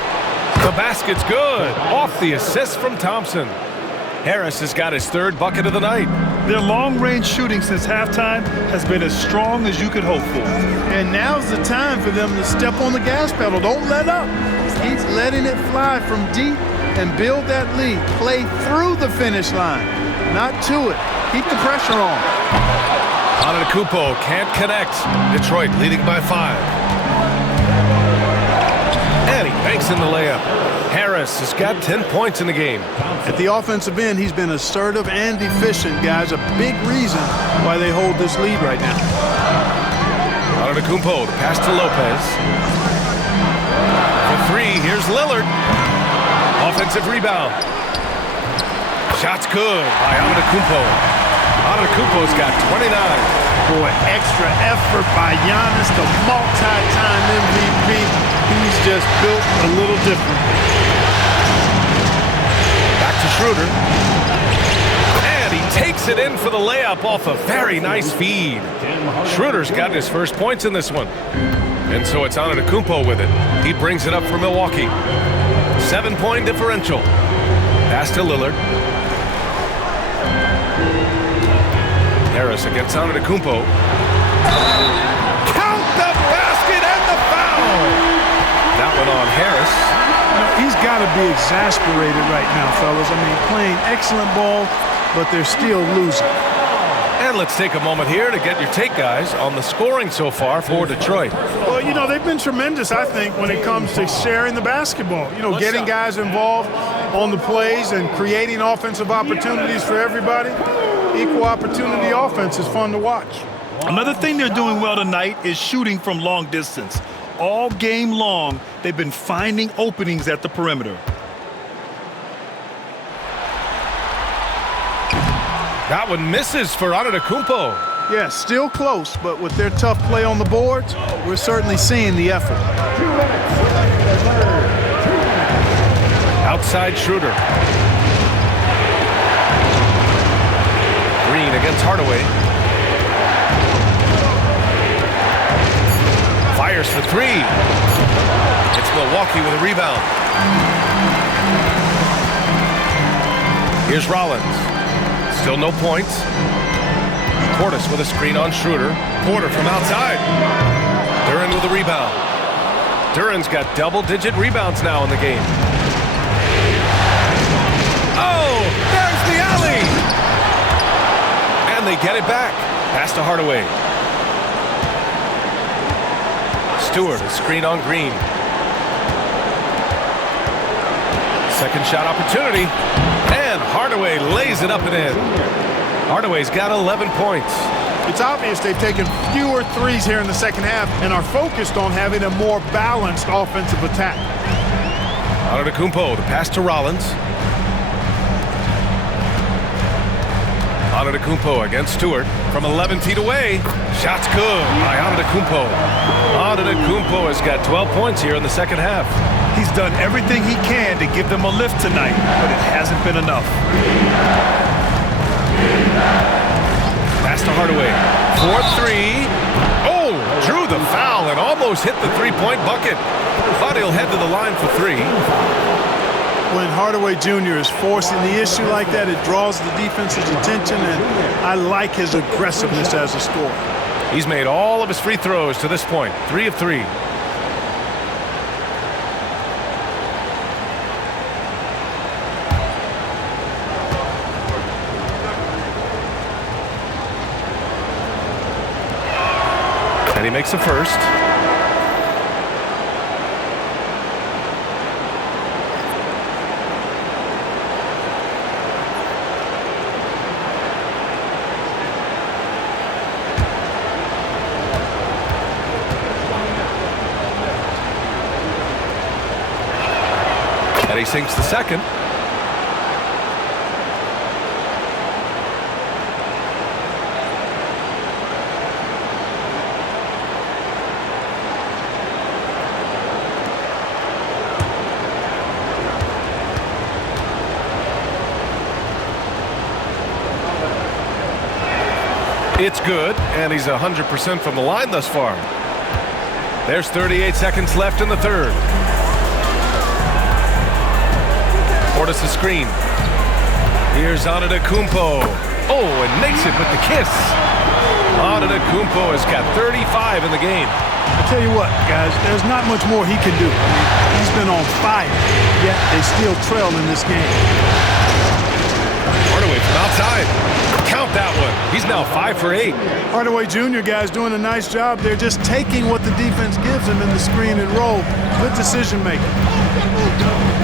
the basket's good. Off the assist from Thompson. Harris has got his 3rd bucket of the night. Their long-range shooting since halftime has been as strong as you could hope for. And now's the time for them to step on the gas pedal. Don't let up. Keep letting it fly from deep and build that lead. Play through the finish line, not to it. Keep the pressure on. Antetokounmpo can't connect. Detroit leading by 5. And he banks in the layup. Harris has got 10 points in the game. At the offensive end, he's been assertive and efficient, guys. A big reason why they hold this lead right now. Antetokounmpo, the pass to Lopez. For 3, here's Lillard. Offensive rebound. Shot's good by Antetokounmpo. Antetokounmpo's got 29. Boy, extra effort by Giannis, the multi-time MVP. He's just built a little different. Back to Schroeder. And he takes it in for the layup off a very nice feed. Schroeder's got his first points in this one. And so it's Antetokounmpo with it. He brings it up for Milwaukee. 7-point differential. Pass to Lillard. Harris against Antetokounmpo. Count the basket and the foul! That one on Harris. You know, he's got to be exasperated right now, fellas. I mean, playing excellent ball, but they're still losing. And let's take a moment here to get your take, guys, on the scoring so far for Detroit. Well, you know, they've been tremendous, I think, when it comes to sharing the basketball. You know, getting guys involved on the plays and creating offensive opportunities for everybody. Equal opportunity offense is fun to watch. Another thing they're doing well tonight is shooting from long distance. All game long, they've been finding openings at the perimeter. That one misses for Antetokounmpo. Yeah, still close, but with their tough play on the boards, we're certainly seeing the effort. Outside Schroeder. Green against Hardaway. Fires for 3. It's Milwaukee with a rebound. Here's Rollins. Still no points. Portis with a screen on Schroeder. Porter from outside. Duren with a rebound. Duren's got double-digit rebounds now in the game. Oh, there's the alley! And they get it back. Pass to Hardaway. Stewart, a screen on Green. Second shot opportunity. And Hardaway lays it up and in. Hardaway's got 11 points. It's obvious they've taken fewer threes here in the second half and are focused on having a more balanced offensive attack. Antetokounmpo, the pass to Rollins. Antetokounmpo against Stewart from 11 feet away. Shot's good by Antetokounmpo. Antetokounmpo has got 12 points here in the second half. He's done everything he can to give them a lift tonight, but it hasn't been enough. Pass to Hardaway. 4-3. Oh, drew the foul and almost hit the three-point bucket. But he'll head to the line for three. When Hardaway Jr. is forcing the issue like that, it draws the defense's attention, and I like his aggressiveness as a scorer. He's made all of his free throws to this point. 3 of 3. And he makes the first. And he sinks the second. It's good, and he's 100% from the line thus far. There's 38 seconds left in the third. Portis the screen. Here's Antetokounmpo. Oh, and makes it with the kiss. Antetokounmpo has got 35 in the game. I tell you what, guys, there's not much more he can do. I mean, he's been on fire, yet they still trail in this game. Hardaway from outside. Count that one. He's now 5 for 8. Hardaway Jr. guys doing a nice job. They're just taking what the defense gives them in the screen and roll. Good decision making.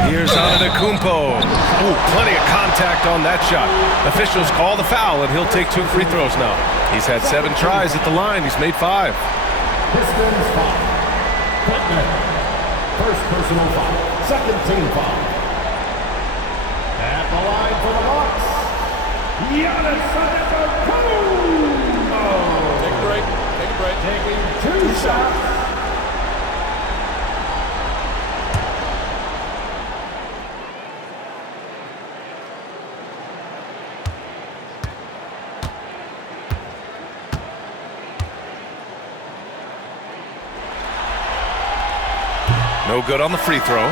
Here's Antetokounmpo. Oh, plenty of contact on that shot. Officials call the foul, and he'll take 2 free throws now. He's had 7 tries at the line. He's made 5. Pistons foul. First personal foul. Second team foul. At the line for the Bucks, Giannis Antetokounmpo. Take a break. Take a break. Taking 2 shots. No good on the free throw.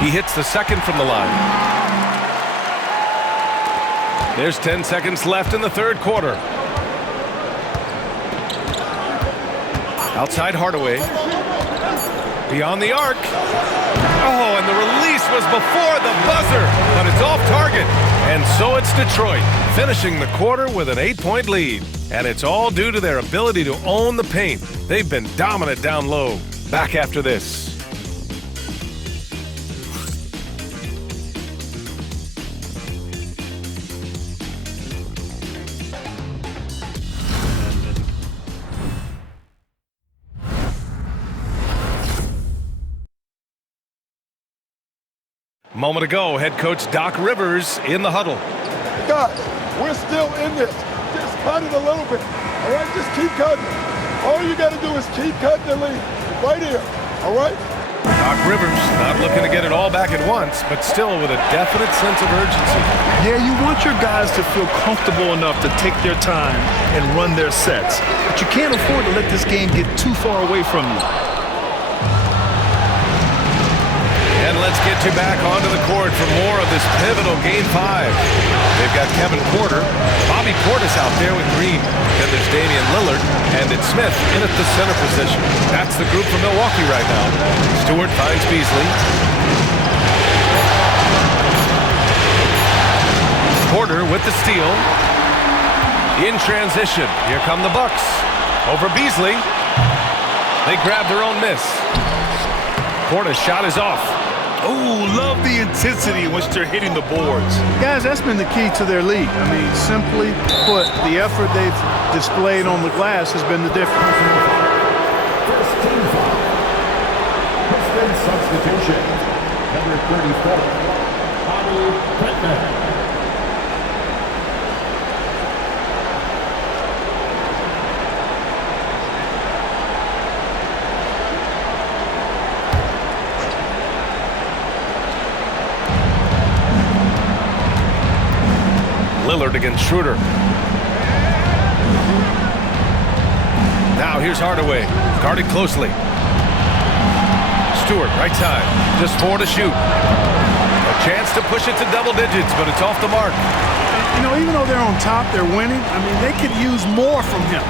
He hits the second from the line. There's 10 seconds left in the third quarter. Outside Hardaway. Beyond the arc. Oh, and the release was before the buzzer, but it's off target. And so it's Detroit, finishing the quarter with an 8-point lead. And it's all due to their ability to own the paint. They've been dominant down low. Back after this. Moment ago, head coach Doc Rivers in the huddle. Guys, we're still in this. Just cut it a little bit. All right, just keep cutting it. All you got to do is keep cutting the lead. Right here. All right? Doc Rivers not looking to get it all back at once, but still with a definite sense of urgency. Yeah, you want your guys to feel comfortable enough to take their time and run their sets. But you can't afford to let this game get too far away from you. And let's get you back onto the court for more of this pivotal Game 5. They've got Kevin Porter, Bobby Portis out there with Green. Then there's Damian Lillard, and it's Smith in at the center position. That's the group for Milwaukee right now. Stewart finds Beasley. Porter with the steal. In transition, here come the Bucks. Over Beasley. They grab their own miss. Porter's shot is off. Oh, love the intensity in which they're hitting the boards. Guys, that's been the key to their lead. I mean, simply put, the effort they've displayed on the glass has been the difference. First team foul. Pistons substitution. Number 34. Bobby Portis. Lillard against Schroeder. Now here's Hardaway, guarded closely. Stewart, right side, just 4 to shoot. A chance to push it to double digits, but it's off the mark. You know, even though they're on top, they're winning. I mean, they could use more from him.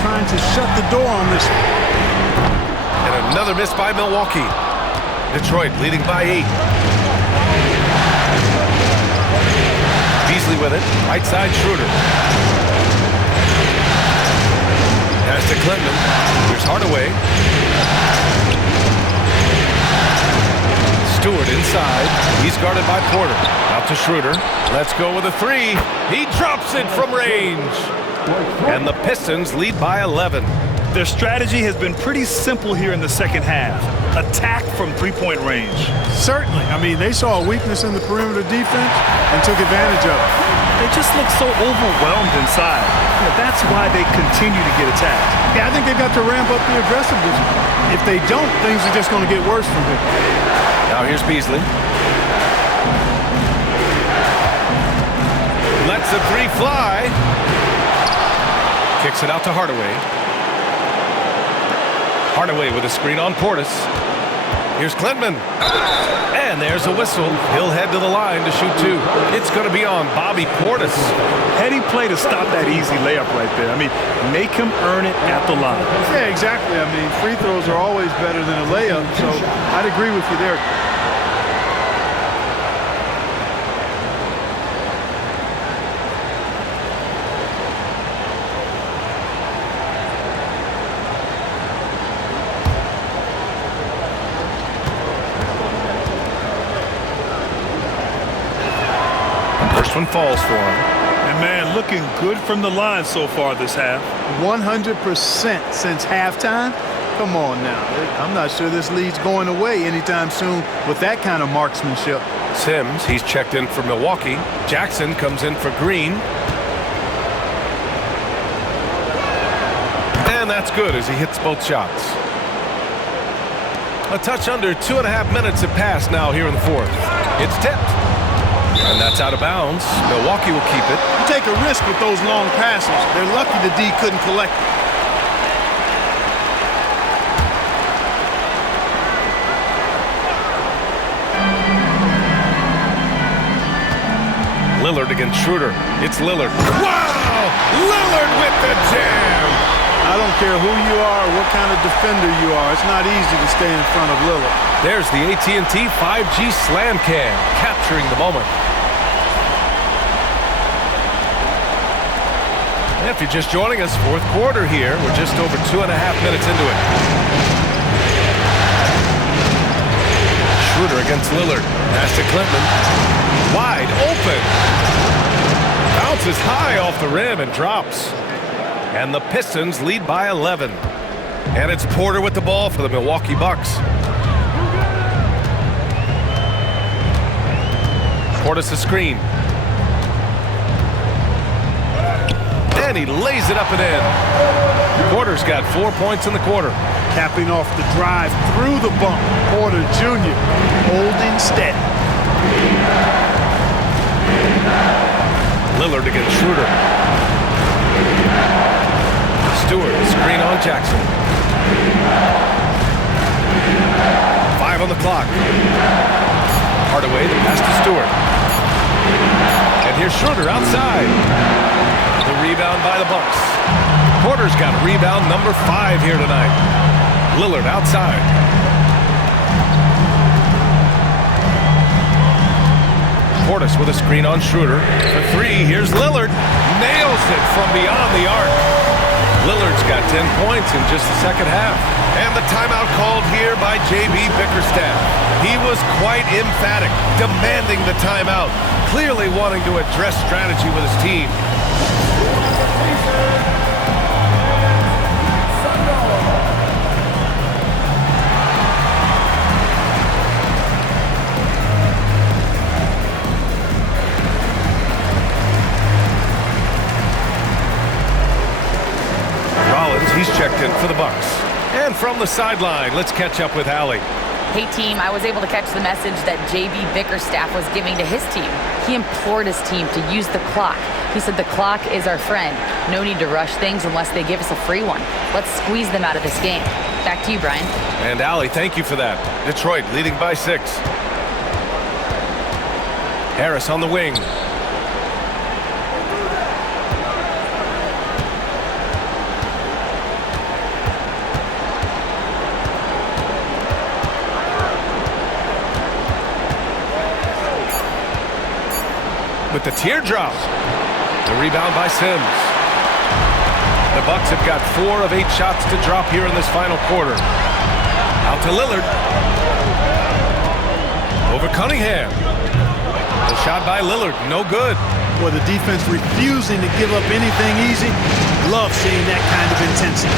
Trying to shut the door on this one. And another miss by Milwaukee. Detroit leading by 8. Beasley with it, right side Schroeder. Pass to Clinton. Here's Hardaway. Stewart inside. He's guarded by Porter. Out to Schroeder. Let's go with a 3. He drops it from range. And the Pistons lead by 11. Their strategy has been pretty simple here in the second half. Attack from three-point range. Certainly. I mean, they saw a weakness in the perimeter defense and took advantage of it. They just look so overwhelmed inside. You know, that's why they continue to get attacked. Yeah, I think they've got to ramp up the aggressiveness. If they don't, things are just going to get worse from here. Now here's Beasley. Lets the 3 fly. Kicks it out to Hardaway. Hardaway with a screen on Portis. Here's Clinton. And there's a whistle. He'll head to the line to shoot 2. It's going to be on Bobby Portis. Heady play to stop that easy layup right there. I mean, make him earn it at the line. Yeah, exactly. I mean, free throws are always better than a layup, so I'd agree with you there. First one falls for him. And man, looking good from the line so far this half. 100% since halftime. Come on now. I'm not sure this lead's going away anytime soon with that kind of marksmanship. Sims, he's checked in for Milwaukee. Jackson comes in for Green. And that's good as he hits both shots. A touch under 2.5 minutes have passed now here in the 4th. It's tipped. And that's out of bounds. Milwaukee will keep it. You take a risk with those long passes. They're lucky the D couldn't collect it. Lillard against Schroeder. It's Lillard. Wow! Lillard with the jam! I don't care who you are or what kind of defender you are. It's not easy to stay in front of Lillard. There's the AT&T 5G Slam Cam, capturing the moment. If you're just joining us, 4th quarter here. We're just over 2.5 minutes into it. Schroeder against Lillard. Pass to Clinton. Wide open. Bounces high off the rim and drops. And the Pistons lead by 11. And it's Porter with the ball for the Milwaukee Bucks. Portis a screen. and he lays it up and in. Porter's got 4 points in the quarter. Capping off the drive through the bump, Porter Jr. holding steady. Lillard against Schroeder. Stewart, screen on Jackson. 5 on the clock. Hardaway, the pass to Stewart. And here's Schroeder outside. The rebound by the Bucks. Porter's got rebound number 5 here tonight. Lillard outside. Portis with a screen on Schroeder. For 3, here's Lillard. Nails it from beyond the arc. Lillard's got 10 points in just the second half. And the timeout called here by J.B. Bickerstaff. He was quite emphatic, demanding the timeout, clearly wanting to address strategy with his team. He's checked in for the Bucks. And from the sideline, let's catch up with Allie. Hey team, I was able to catch the message that J.B. Bickerstaff was giving to his team. He implored his team to use the clock. He said the clock is our friend. No need to rush things unless they give us a free one. Let's squeeze them out of this game. Back to you, Brian. And Allie, thank you for that. Detroit leading by 6. Harris on the wing. With the teardrop. The rebound by Sims. The Bucks have got 4 of 8 shots to drop here in this final quarter. Out to Lillard. Over Cunningham. The shot by Lillard, no good. Boy, the defense refusing to give up anything easy. Love seeing that kind of intensity.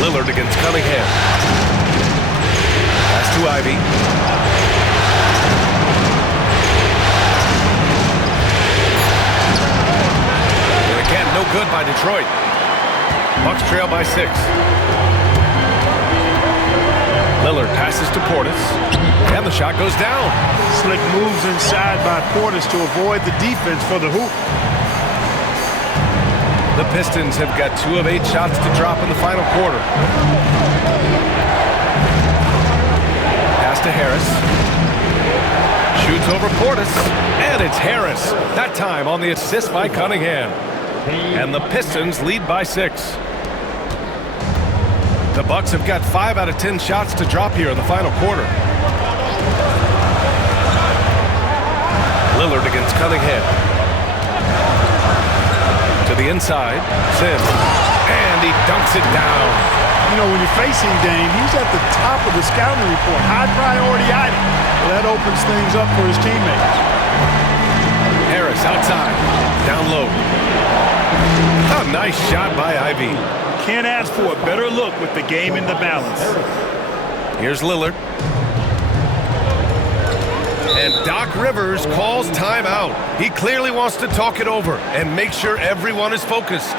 Lillard against Cunningham. Pass to Ivy. No good by Detroit. Bucks trail by 6. Lillard passes to Portis, and the shot goes down. Slick moves inside by Portis to avoid the defense for the hoop. The Pistons have got 2 of 8 shots to drop in the final quarter. Pass to Harris. Shoots over Portis, and it's Harris. That time on the assist by Cunningham. And the Pistons lead by 6. The Bucks have got 5 out of 10 shots to drop here in the final quarter. Lillard against Cunningham. To the inside, Sims. And he dunks it down. You know, when you're facing Dame, he's at the top of the scouting report. High priority item. Well, that opens things up for his teammates. Harris outside, down low. A nice shot by Ivy. Can't ask for a better look with the game in the balance. Here's Lillard. And Doc Rivers calls timeout. He clearly wants to talk it over and make sure everyone is focused.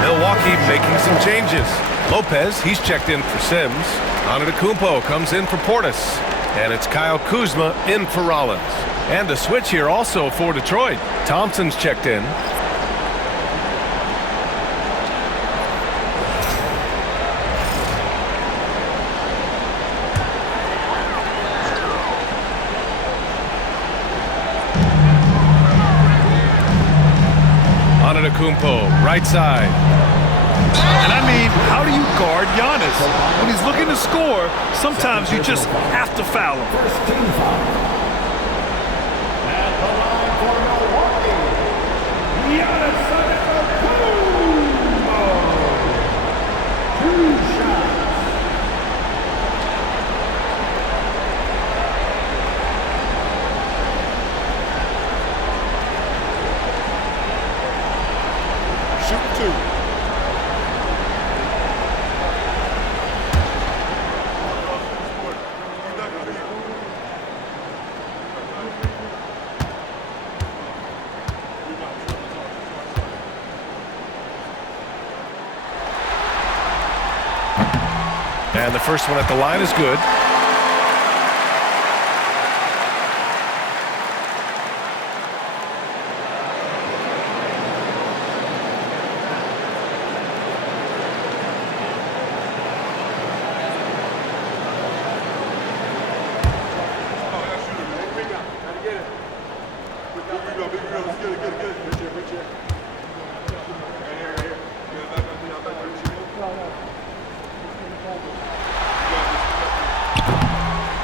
Milwaukee making some changes. Lopez, he's checked in for Sims. Antetokounmpo comes in for Portis. And it's Kyle Kuzma in for Rollins. And a switch here also for Detroit. Thompson's checked in. Antetokounmpo, right side. And I mean, how do you guard Giannis? When he's looking to score, sometimes you just have to foul him. First team foul. At the line for Milwaukee, Giannis Antetokounmpo. And the first one at the line is good.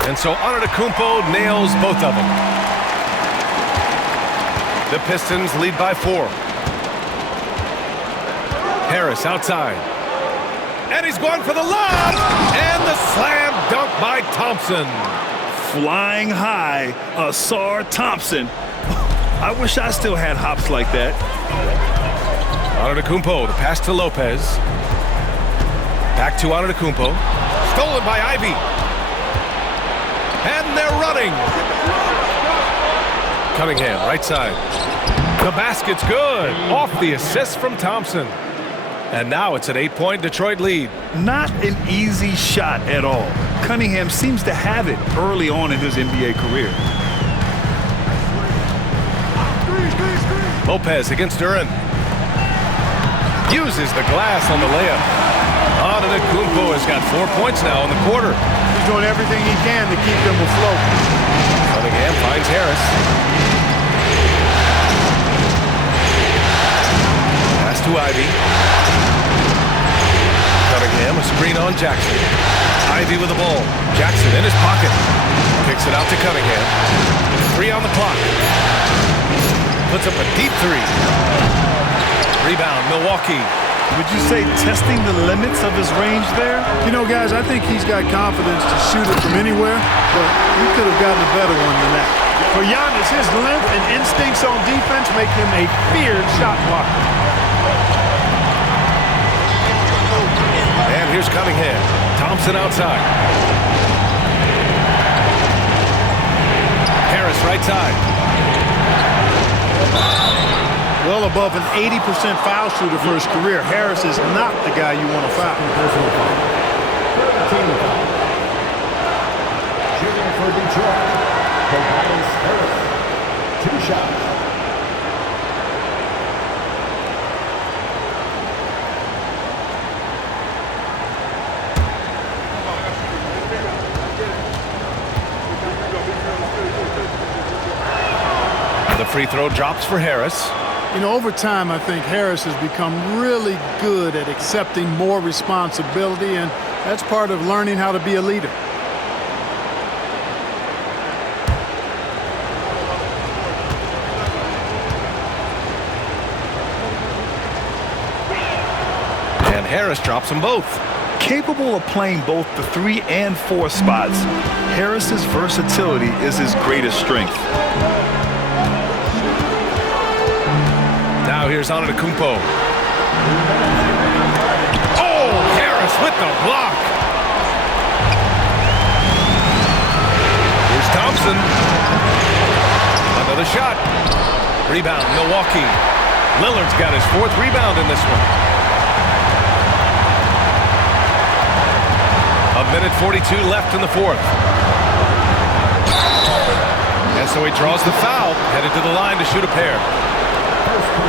And so Antetokounmpo nails both of them. The Pistons lead by 4. Harris outside. And he's going for the lob! And the slam dunk by Thompson. Flying high, Asar Thompson. I wish I still had hops like that. Antetokounmpo, the pass to Lopez. Back to Antetokounmpo. Stolen by Ivy. And they're running. Cunningham, right side. The basket's good. Off the assist from Thompson. And now it's an 8-point Detroit lead. Not an easy shot at all. Cunningham seems to have it early on in his NBA career. Lopez against Duran. Uses the glass on the layup. Antetokounmpo has got 4 points now in the quarter. He's doing everything he can to keep them afloat. Cunningham finds Harris. Pass to Ivy. Cunningham, a screen on Jackson. Ivy with the ball. Jackson in his pocket. Kicks it out to Cunningham. 3 on the clock. Puts up a deep 3. Rebound, Milwaukee. Would you say testing the limits of his range there? You know, guys, I think he's got confidence to shoot it from anywhere, but he could have gotten a better one than that. For Giannis, his length and instincts on defense make him a feared shot blocker. And here's Cunningham. Thompson outside. Harris right side. Well above an 80% foul shooter for his career. Harris is not the guy you want to foul. Personal foul. 13 foul. Shooting for Detroit. Tobias Harris. 2 shots. The free throw drops for Harris. You know, over time, I think Harris has become really good at accepting more responsibility, and that's part of learning how to be a leader. And Harris drops them both. Capable of playing both the 3 and 4 spots, Harris's versatility is his greatest strength. Now here's Antetokounmpo. Oh, Harris with the block. Here's Thompson. Another shot. Rebound, Milwaukee. Lillard's got his 4th rebound in this one. 1:42 left in the 4th. And so he draws the foul, headed to the line to shoot a pair.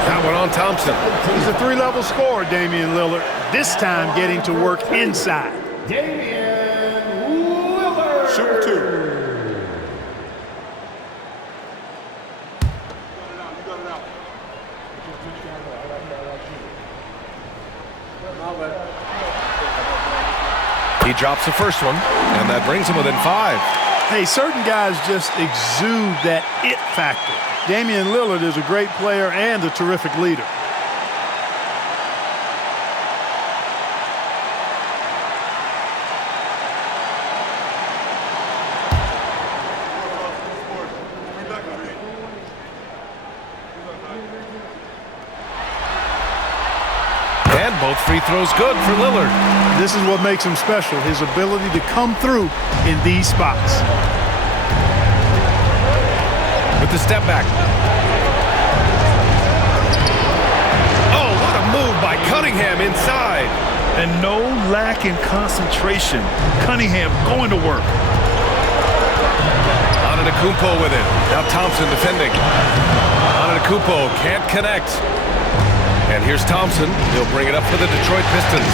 That one on Thompson. He's a 3-level scorer, Damian Lillard. This time getting to work inside. Damian Lillard. Shoot 2. He drops the first one, and that brings him within 5. Hey, certain guys just exude that it factor. Damian Lillard is a great player and a terrific leader. And both free throws good for Lillard. This is what makes him special, his ability to come through in these spots. With the step back. Oh, what a move by Cunningham inside. And no lack in concentration. Cunningham going to work. Antetokounmpo with it. Now Thompson defending. Antetokounmpo can't connect. And here's Thompson. He'll bring it up for the Detroit Pistons.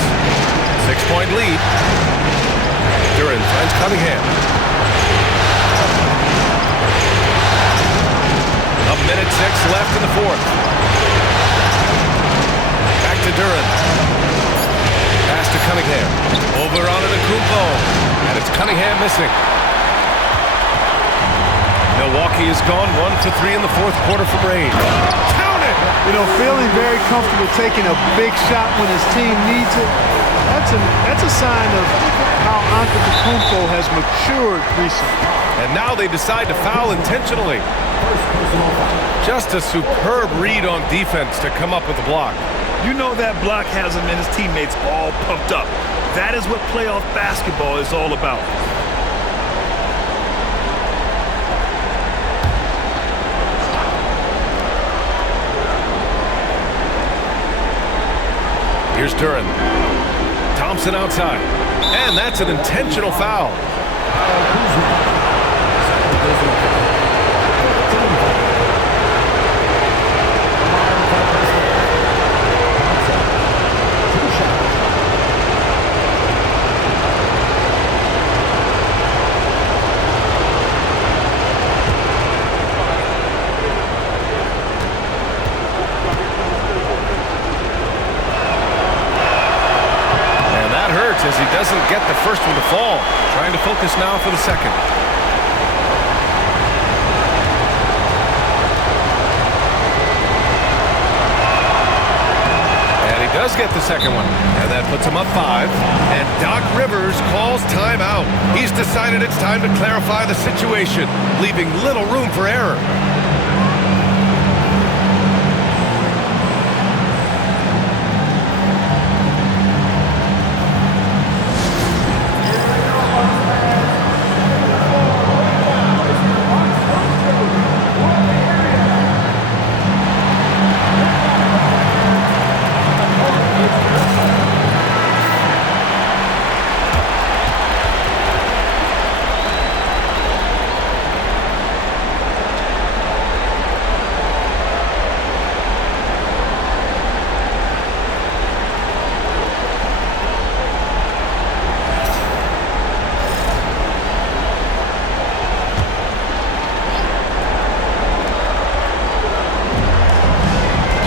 6-point lead. Duren finds Cunningham. A minute 6 left in the fourth. Back to Duren. Pass to Cunningham. Over on Antetokounmpo. And it's Cunningham missing. Milwaukee has gone 1 for 3 in the fourth quarter from range. Count it! You know, feeling very comfortable taking a big shot when his team needs it. That's a sign of how Antetokounmpo has matured recently. And now they decide to foul intentionally. Just a superb read on defense to come up with the block. You know that block has him and his teammates all pumped up. That is what playoff basketball is all about. Here's Duren. Thompson outside. And that's an intentional foul. As he doesn't get the first one to fall. Trying to focus now for the second. And he does get the second one. And that puts him up 5. And Doc Rivers calls timeout. He's decided it's time to clarify the situation, leaving little room for error.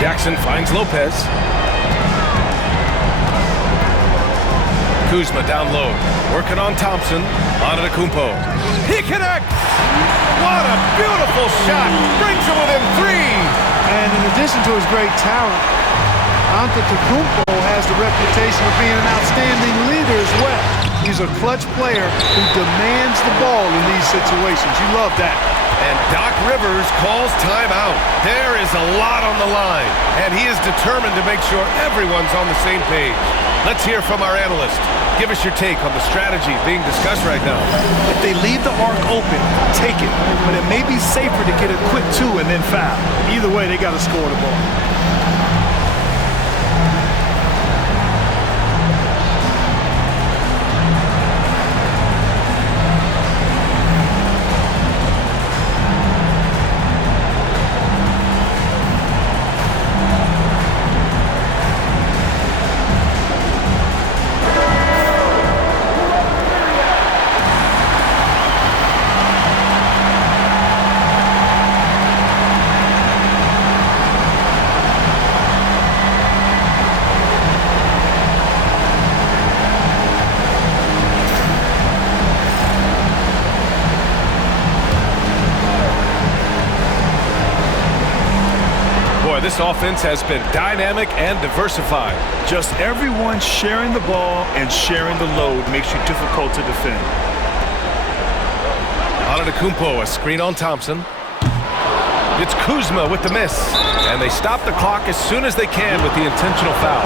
Jackson finds Lopez. Kuzma down low, working on Thompson. Antetokounmpo. He connects! What a beautiful shot! Brings him within 3! And in addition to his great talent, Antetokounmpo has the reputation of being an outstanding leader as well. He's a clutch player who demands the ball in these situations. You love that. And Doc Rivers calls timeout. There is a lot on the line, and he is determined to make sure everyone's on the same page. Let's hear from our analyst. Give us your take on the strategy being discussed right now. If they leave the arc open, take it. But it may be safer to get a quick 2 and then foul. Either way, they got to score the ball. This offense has been dynamic and diversified. Just everyone sharing the ball and sharing the load makes you difficult to defend. Antetokounmpo, a screen on Thompson. It's Kuzma with the miss. And they stop the clock as soon as they can with the intentional foul.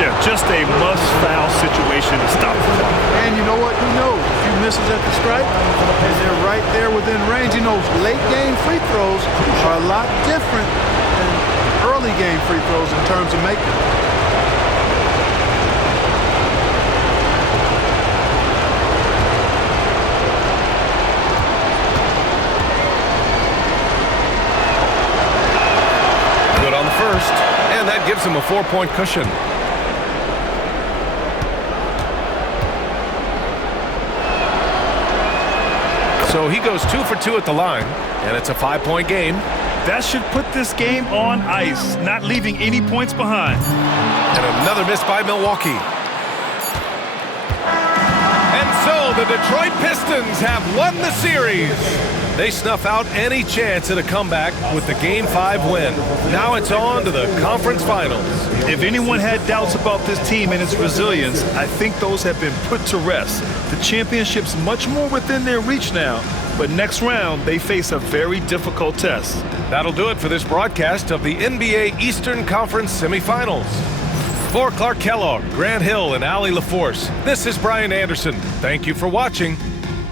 Yeah, just a must-foul situation to stop the clock. And you know what? Who knows? A few misses at the stripe, and they're right there within range. You know, late-game free throws are a lot different than early game free throws in terms of making. That gives him a 4-point cushion. So he goes 2 for 2 at the line, and it's a 5-point game. That should put this game on ice, not leaving any points behind. And another miss by Milwaukee. And so the Detroit Pistons have won the series. They snuff out any chance at a comeback with the Game 5 win. Now it's on to the conference finals. If anyone had doubts about this team and its resilience, I think those have been put to rest. The championship's much more within their reach now, but next round they face a very difficult test. That'll do it for this broadcast of the NBA Eastern Conference Semifinals. For Clark Kellogg, Grant Hill, and Allie LaForce, this is Brian Anderson. Thank you for watching.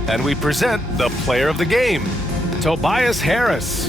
And we present the player of the game, Tobias Harris.